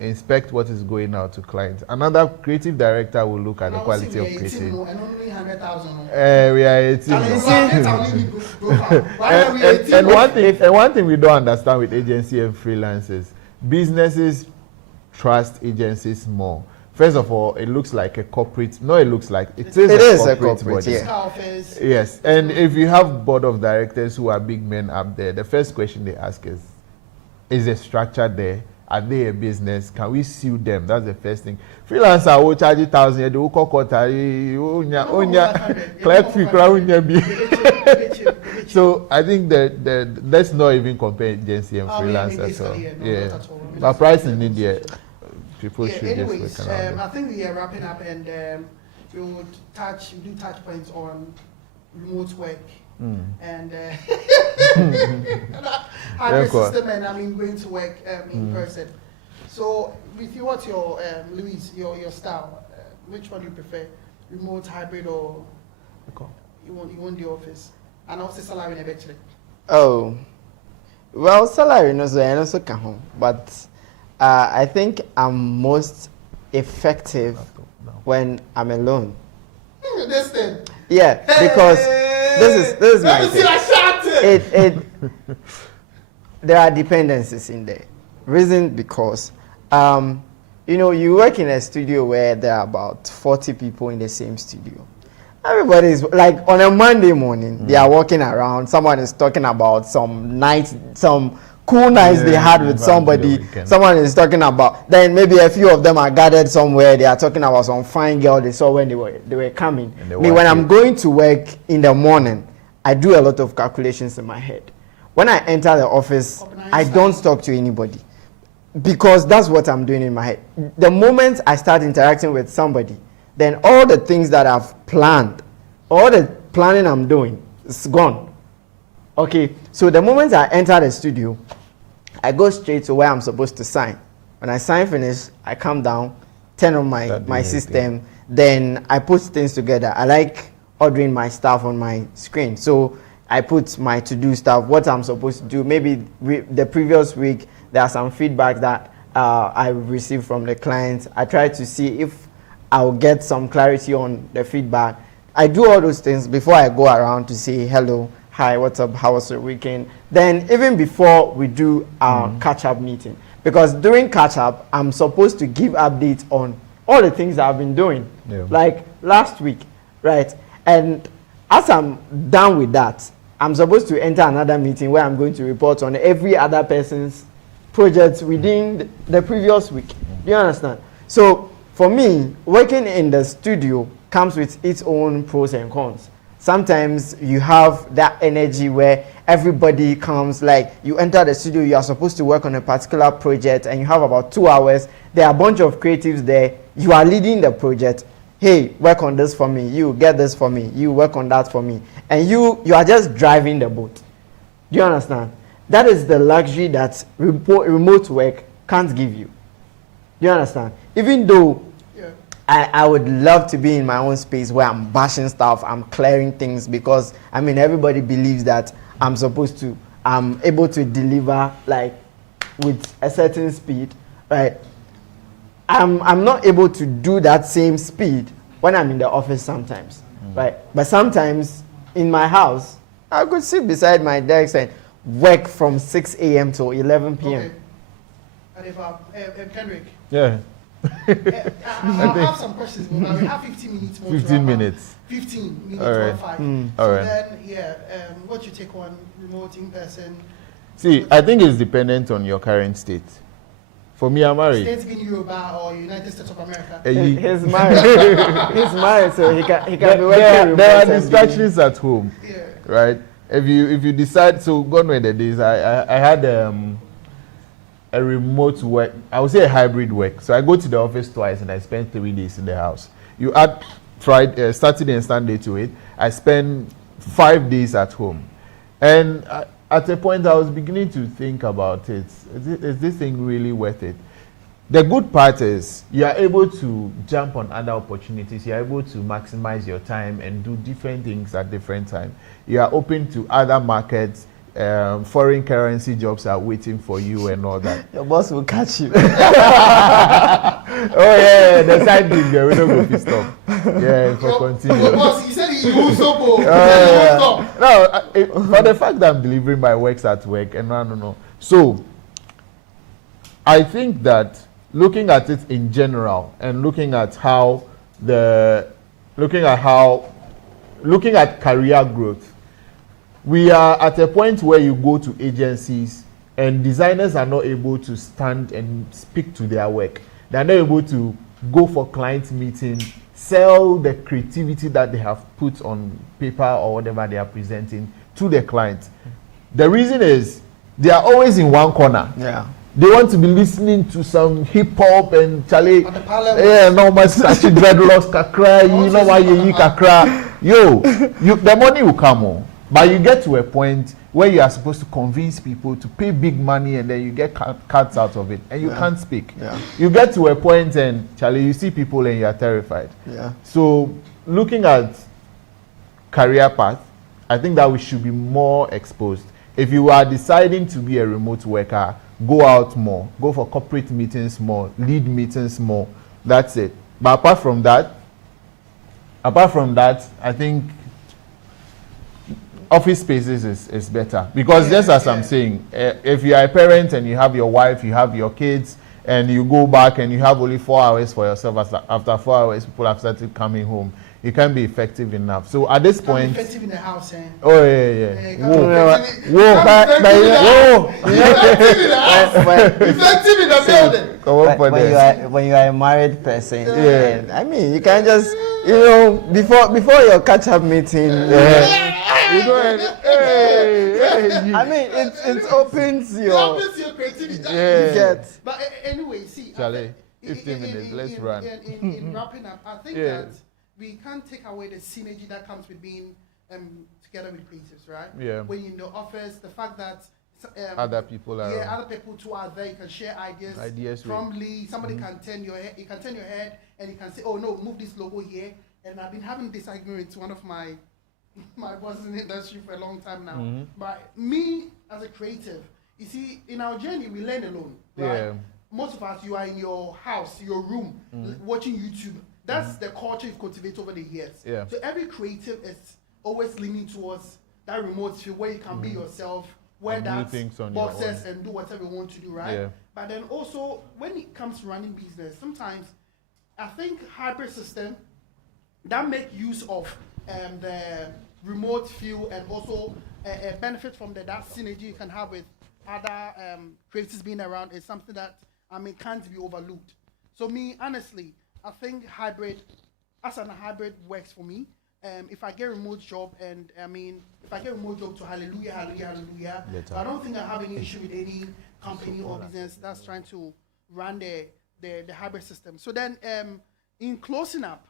inspect what is going out to clients. Another creative director will look at the quality of creative. And only 100,000. We are 18. And one thing we don't understand with agency and freelancers, businesses trust agencies more. First of all, it looks like a corporate. No, it looks like it is a corporate body. Yeah. Yes, and if you have board of directors who are big men up there, the first question they ask is the structure there? Are they a business? Can we sue them? That's the first thing. Freelancer will charge you 1,000. They will call clerk fee. So I think that let's not even compare agency and freelancer. Yeah, but pricing in India, people should anyways, just look around. I think we are wrapping up, and we do touch points on remote work. And hybrid system, and going to work in person. So with you, what's your Louis, your style? Which one do you prefer? Remote, hybrid, or you want the office? And also salary eventually. Oh, well, salary no so I also can home, but I think I'm most effective when I'm alone. This thing. Yeah, because this is my thing. There are dependencies in there. Reason because you work in a studio where there are about 40 people in the same studio. Everybody is like on a Monday morning, they are walking around. Someone is talking about some cool nights they had with somebody. Someone is talking about, then maybe a few of them are gathered somewhere. They are talking about some fine girl they saw when they were coming. When I'm going to work in the morning, I do a lot of calculations in my head. When I enter the office, I don't talk to anybody because that's what I'm doing in my head. The moment I start interacting with somebody, then all the things that I've planned, all the planning I'm doing is gone. Okay, so the moment I enter the studio, I go straight to where I'm supposed to sign. When I sign finish, I come down, turn on my system, then I put things together. I like ordering my stuff on my screen. So I put my to-do stuff, what I'm supposed to do. Maybe the previous week, there are some feedback that I received from the clients. I try to see if I'll get some clarity on the feedback. I do all those things before I go around to say hello, hi, what's up, how was your weekend? Then even before we do our catch-up meeting, because during catch-up, I'm supposed to give updates on all the things that I've been doing, like last week, right? And as I'm done with that, I'm supposed to enter another meeting where I'm going to report on every other person's projects within the previous week. Do you understand? So for me, working in the studio comes with its own pros and cons. Sometimes you have that energy where everybody comes, like you enter the studio, you are supposed to work on a particular project and you have about 2 hours. There are a bunch of creatives there. You are leading the project. Hey, work on this for me. You get this for me. You work on that for me. And you are just driving the boat. Do you understand? That is the luxury that remote work can't give you. Do you understand? Even though I would love to be in my own space where I'm bashing stuff, I'm clearing things, because I mean everybody believes that I'm able to deliver like with a certain speed, right? I'm not able to do that same speed when I'm in the office sometimes, right? But sometimes in my house, I could sit beside my desk and work from 6 a.m. to 11 p.m. Okay. And if Kendrick, Yeah. I have some questions, but we have 15 minutes more. 15 minutes. 15 minutes All right. or 5. All So right. then, what's your take on remote, in person? See, I think it's dependent on your current state. For me, I'm married. States in Europe or United States of America? He's married. He's married, so he can be working. There are distractions at home, Yeah. right? If you decide, so gone were the days. I had a remote work. I would say a hybrid work. So I go to the office twice and I spend 3 days in the house. You add Friday, Saturday and Sunday to it. I spend 5 days at home, and at a point I was beginning to think about it. Is this thing really worth it? The good part is you are able to jump on other opportunities. You are able to maximize your time and do different things at different times. You are open to other markets. Foreign currency jobs are waiting for you and all that. Your boss will catch you. Oh yeah, the side gig, yeah, we don't go pissed off. Yeah, for continue. Your boss, he said he won't stop. For the fact that I'm delivering my works at work, and no. So I think that looking at it in general and looking at career growth, we are at a point where you go to agencies and designers are not able to stand and speak to their work. They're not able to go for client meetings, sell the creativity that they have put on paper or whatever they are presenting to the client. The reason is they are always in one corner. Yeah. They want to be listening to some hip hop and Charlie. Yeah, no much such dreadlocks kakra, you know why you kakra. The money will come on. But you get to a point where you are supposed to convince people to pay big money and then you get cuts out of it and you can't speak. Yeah. You get to a point and, Charlie, you see people and you are terrified. Yeah. So looking at career path, I think that we should be more exposed. If you are deciding to be a remote worker, go out more. Go for corporate meetings more. Lead meetings more. That's it. But apart from that, I think office spaces is better, because just as I'm saying, if you are a parent and you have your wife, you have your kids, and you go back and you have only 4 hours for yourself, after 4 hours people have started coming home, you can't be effective enough. So at this point, effective in the house, eh? Oh yeah. Effective in the building. When you are a married person, I mean, you can just, before your catch-up meeting, you go ahead. I mean, it opens your creativity. get. But anyway, see, Charlie, 15 minutes, let's run. In wrapping up, I think that we can't take away the synergy that comes with being together with creatives, right? Yeah. When you're in the office, the fact that other people are other people too are there. You can share ideas promptly. Somebody can turn your head. You can turn your head and you can say, "Oh no, move this logo here." And I've been having this argument with one of my bosses in the industry for a long time now. But me as a creative, you see, in our journey we learn alone, right? Yeah. Most of us, you are in your house, your room, watching YouTube, That's the culture you've cultivated over the years. Yeah. So every creative is always leaning towards that remote field where you can be yourself, wear And do that things on your boxes own. and do whatever you want to do, right? Yeah. But then also when it comes to running business, sometimes I think hybrid system that make use of the remote field and also benefit from that synergy you can have with other creators being around is something that can't be overlooked. So me, honestly, I think hybrid works for me. If I get a remote job and if I get a remote job to hallelujah, Better. I don't think I have any issue with any company or business that's trying to run the hybrid system. So then, in closing up,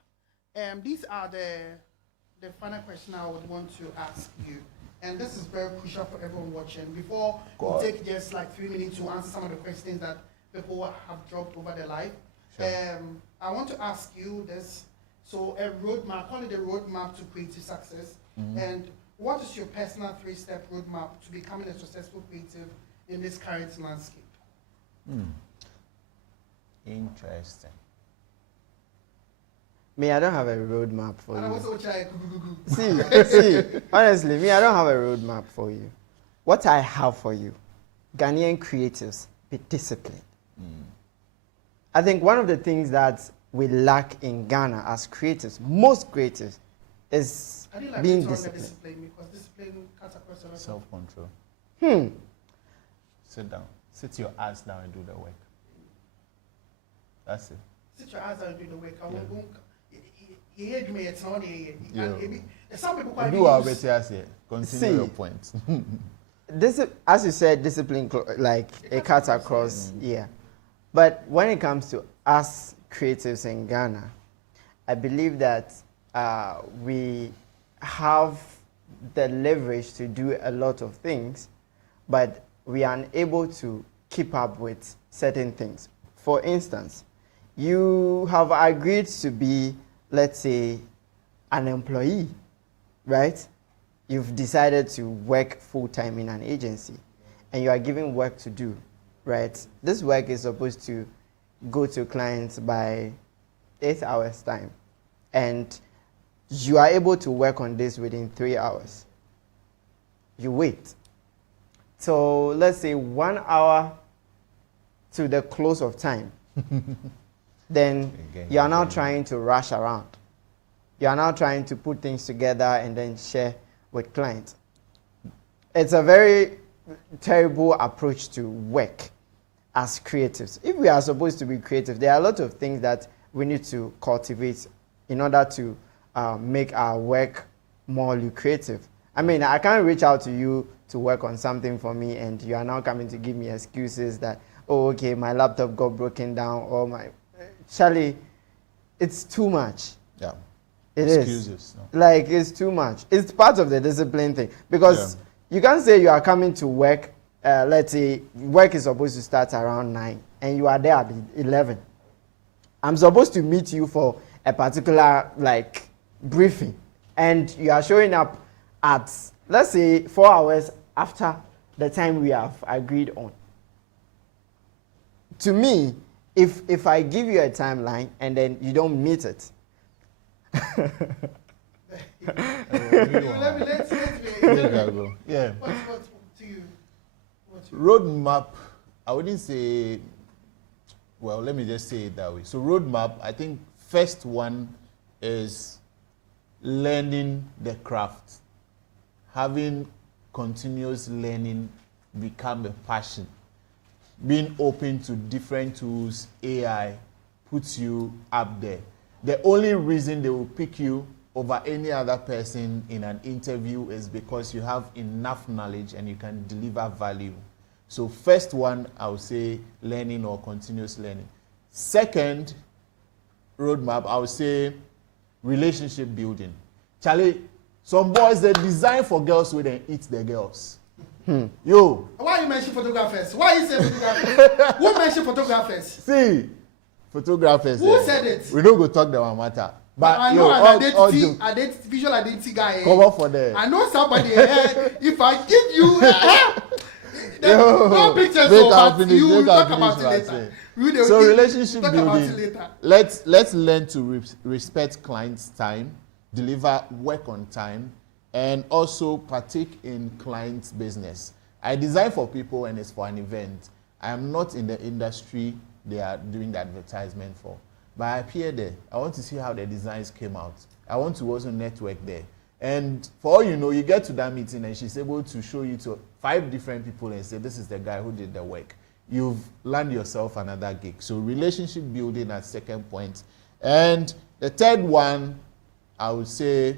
these are the final question I would want to ask you. And this is very crucial for everyone watching. Before we take just like 3 minutes to answer some of the questions that people have dropped over their life, Sure. I want to ask you this. So a roadmap, call it a roadmap to creative success. And what is your personal 3-step roadmap to becoming a successful creative in this current landscape? Interesting. Me, I don't have a roadmap for And I you. was also like, See, honestly, me, I don't have a roadmap for you. What I have for you, Ghanaian creatives, be disciplined. I think one of the things that we lack in Ghana as creatives, most creatives, is I didn't like being to disciplined. discipline because discipline cuts across a lot of Self-control. Sit down. Sit your ass down and do the work. That's it. sit your eyes down and do the work. I Yeah. won't you hear me, it's not Yeah. some people quite Do our use- better as it. Continue See. your point. As you said, discipline, like it cuts across, yeah. But when it comes to us creatives in Ghana, I believe that we have the leverage to do a lot of things, but we are unable to keep up with certain things. For instance, you have agreed to be, let's say, an employee, right? You've decided to work full-time in an agency and you are given work to do, right? This work is supposed to go to clients by 8 hours time and you are able to work on this within 3 hours. You wait. So let's say 1 hour to the close of time. Then you are now trying to rush around. You are now trying to put things together and then share with clients. It's a very terrible approach to work as creatives. If we are supposed to be creative, there are a lot of things that we need to cultivate in order to make our work more lucrative. I mean, I can't reach out to you to work on something for me and you are now coming to give me excuses that, oh, okay, my laptop got broken down or my... Charlie, it's too much. Yeah. It is. Excuses. No. Like, it's too much. It's part of the discipline thing. Because you can't say you are coming to work, let's say work is supposed to start around 9 and you are there at 11. I'm supposed to meet you for a particular, like, briefing. And you are showing up at, let's say, 4 hours after the time we have agreed on. To me, if I give you a timeline and then you don't meet it, Let's Yeah. what's to you? Roadmap, I wouldn't say, well, let me just say it that way. So roadmap, I think first one is learning the craft. Having continuous learning become a passion. Being open to different tools, AI, puts you up there. The only reason they will pick you over any other person in an interview is because you have enough knowledge and you can deliver value. So first one, I would say learning or continuous learning. Second roadmap, I would say relationship building. Charlie, some boys, they design for girls where they eat the girls. Yo. Why you mention photographers? Why you say photographers? Who mentioned photographers? See, photographers. Who said it? We don't go talk that matter. But I know yo, an identity, visual identity guy. cover for them. I know somebody. If I give you, No pictures, you talk about it later. So relationship talk building. about it later. Let's learn to respect clients' time, deliver work on time, and also partake in clients' business. I design for people and it's for an event. I am not in the industry they are doing the advertisement for. But I appear there. I want to see how the designs came out. I want to also network there. And for all you know, you get to that meeting and she's able to show you to 5 different people and say, this is the guy who did the work. You've landed yourself another gig. So relationship building at second point. And the third one, I would say,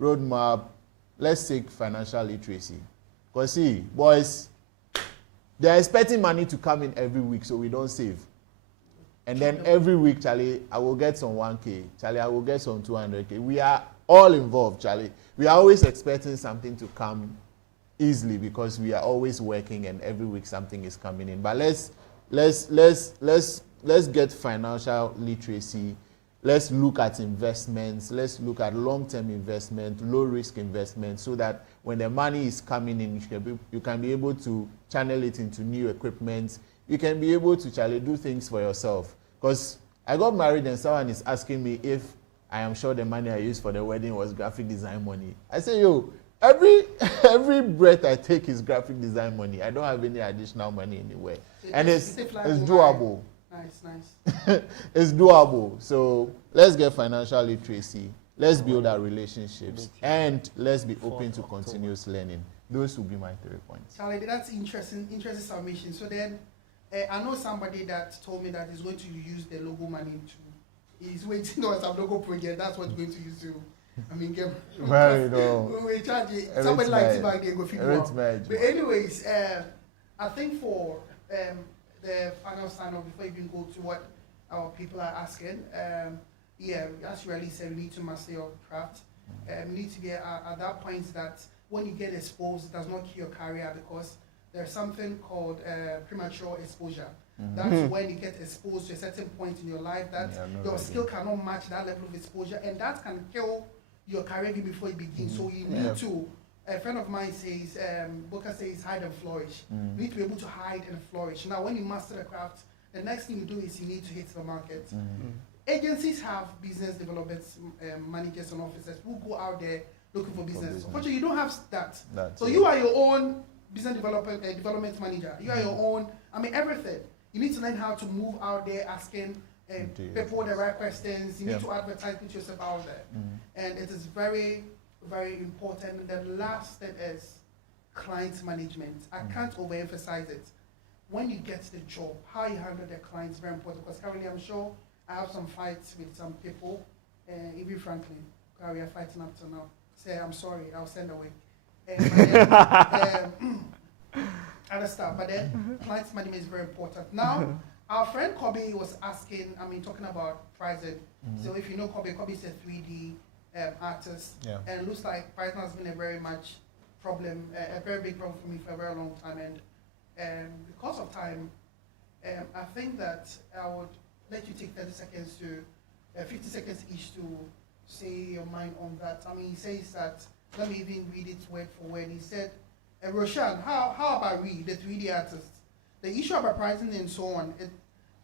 roadmap, let's take financial literacy. Because see, boys, they're expecting money to come in every week, so we don't save. And then every week, Charlie, I will get some 1K. Charlie, I will get some 200K. We are all involved, Charlie. We are always expecting something to come easily because we are always working and every week something is coming in. But let's get financial literacy. Let's look at investments. Let's look at long-term investment, low-risk investment, so that when the money is coming in, you can be able to channel it into new equipment. You can be able to, Charlie, do things for yourself. Because I got married and someone is asking me if I am sure the money I used for the wedding was graphic design money. I say, yo, every breath I take is graphic design money. I don't have any additional money anywhere. And it's doable. Nice. It's doable. So let's get financial literacy. Let's build our relationships. And let's be open to continuous learning. Those will be my 3 points. Charlie, that's interesting submission. So then, I know somebody that told me that he's going to use the logo money to, he's waiting on some logo project. That's what he's going to use to, get. Very no. We charge it. Somebody like T-Bag, they go figure out. But anyways, I think for the final sign off before we even go to what our people are asking, as you already said, we need to master your craft. We need to be at that point that when you get exposed, it does not kill your career, because there's something called premature exposure. That's when you get exposed to a certain point in your life that your skill cannot match that level of exposure, and that can kill your career even before you begin. So you need to, a friend of mine says, Booker says, hide and flourish. You need to be able to hide and flourish. Now, when you master the craft, the next thing you do is you need to hit the market. Agencies have business development managers and officers who go out there looking for business. Unfortunately, you don't have that. So you are your own business development manager. You are your own, everything. You need to learn how to move out there asking people the right questions. You need to advertise, put yourself out there. And it is very, very important. And the last thing is client management. I can't overemphasize it. When you get the job, how you handle the clients is very important, because currently I'm sure I have some fights with some people, even frankly, we are fighting up to now. Say, I'm sorry, I'll send away. Other stuff, but then client management is very important. Now, our friend Kobe was asking, talking about pricing. So if you know Kobe is a 3D artist, and it looks like pricing has been a very much problem, a very big problem for me for a very long time. And because of time, I think that I would let you take 30 seconds to, 50 seconds each to say your mind on that. He says that, let me even read it word for word. He said, Roshan, how about we, the 3D artists? The issue about pricing and so on,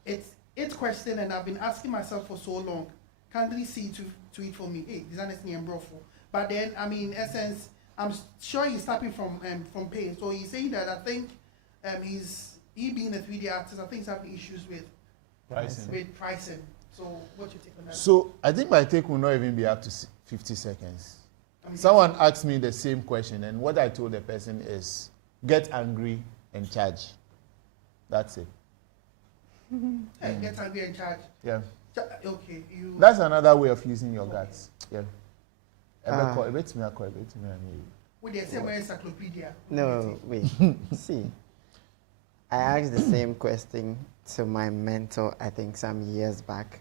it's question, and I've been asking myself for so long. Kindly see to it for me. Hey, designers and broful. But then, in essence, I'm sure he's tapping from pain. So he's saying that I think he being a 3D artist, I think he's having issues with pricing. So what's your take on that? So I think my take will not even be up to 50 seconds. Someone asked me the same question, and what I told the person is, get angry and charge. That's it. Hey, get angry and charge. Yeah. Okay. That's another way of using your guts. Yeah. With the same encyclopedia. No, wait. See, I asked the same question to my mentor, I think some years back,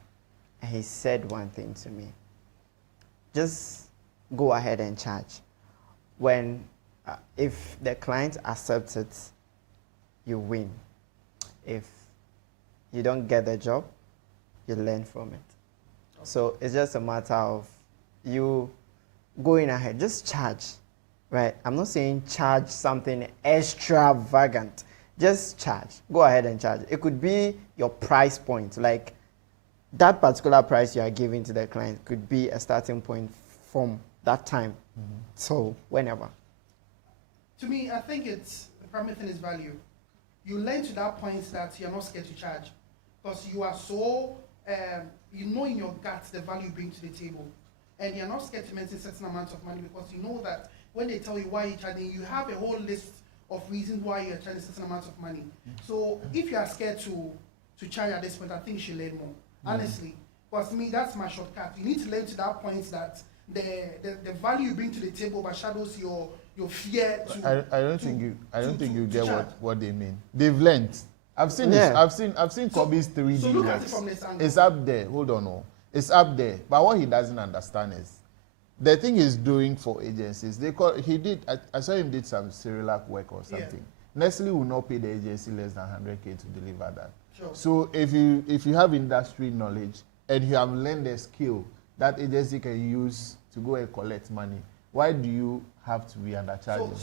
and he said one thing to me. Just go ahead and charge. When, if the client accepts it, you win. If you don't get the job, you learn from it. So it's just a matter of you going ahead, just charge. right? I'm not saying charge something extravagant. Just charge. Go ahead and charge. It could be your price point. Like that particular price you are giving to the client could be a starting point from that time. So whenever. To me, I think it's the primary thing is value. You learn to that point that you're not scared to charge because you are so, you know in your gut the value you bring to the table. And you're not scared to mention certain amounts of money because you know that when they tell you why you're charging, you have a whole list of reasons why you're charging certain amounts of money. So if you are scared to charge at this point, I think you should learn more. Honestly. Because to me, that's my shortcut. You need to learn to that point that the value you bring to the table overshadows your fear to I don't think you get what they mean. They've learned. I've seen this. I've seen Kobe's 3D. So look at it from this angle. It's up there. Hold on, no. It's up there. But what he doesn't understand is the thing he's doing for agencies. I saw him did some serial work or something. Yeah. Nestle will not pay the agency less than 100K to deliver that. Sure. So if you have industry knowledge and you have learned a skill that agency can use to go and collect money, why do you have to be undercharging?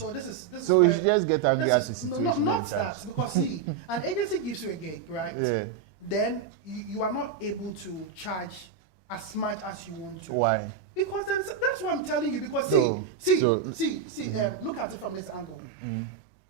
So you should just get angry at the situation. No, not that. Because see, an agency gives you a gig, right? Yeah. Then you are not able to charge as much as you want to. Why? Because that's what I'm telling you. Because look at it from this angle.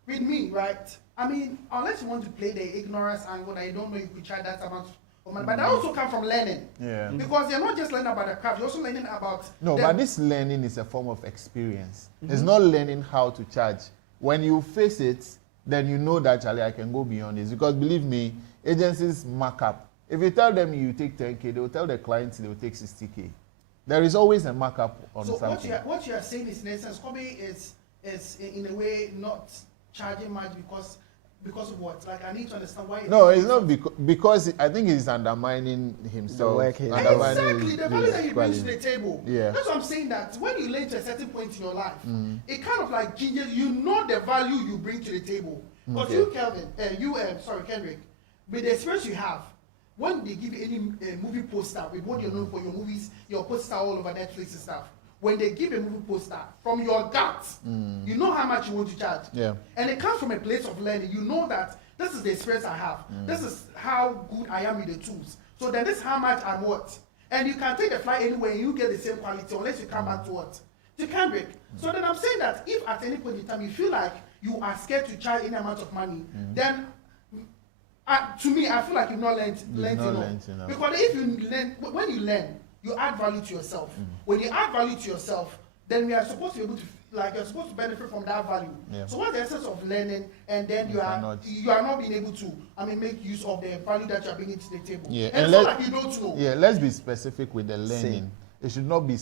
With me, right? I mean, unless you want to play the ignorance angle that you don't know you could charge that amount of money, but that also comes from learning. Yeah. Because you're not just learning about the craft, you're also learning about. No, but this learning is a form of experience. It's not learning how to charge. When you face it, then you know that Charlie, I can go beyond this. Because believe me, agencies mark up. If you tell them you take 10K, they will tell the clients they will take 60K. There is always a markup on something. So what you are saying is, in essence, Kobe is in a way not charging much because of what? Like, I need to understand why. No, it's not because I think he's undermining himself. Exactly, the value that he brings to the table. Yeah. That's what I'm saying, that when you learn to a certain point in your life, it kind of like gingers, you know the value you bring to the table. Because you, Kelvin, Kendrick, with the experience you have, when they give you any movie poster with what you're known for, your movies, your poster all over Netflix and stuff, when they give a movie poster from your gut, you know how much you want to charge. Yeah. And it comes from a place of learning. You know that this is the experience I have. This is how good I am with the tools. So then this is how much I'm worth. And you can take the flight anywhere and you get the same quality unless you come back to what? To Kendrick. So then I'm saying that if at any point in time you feel like you are scared to charge any amount of money, then to me, I feel like you've not learned enough. Because if you learn, when you learn, you add value to yourself. When you add value to yourself, then we are supposed to be able to, you're supposed to benefit from that value. Yeah. So what's the essence of learning, and then you are not being able to, make use of the value that you are bringing to the table. Yeah. And it's not like you don't know. Yeah, let's be specific with the learning. It should not be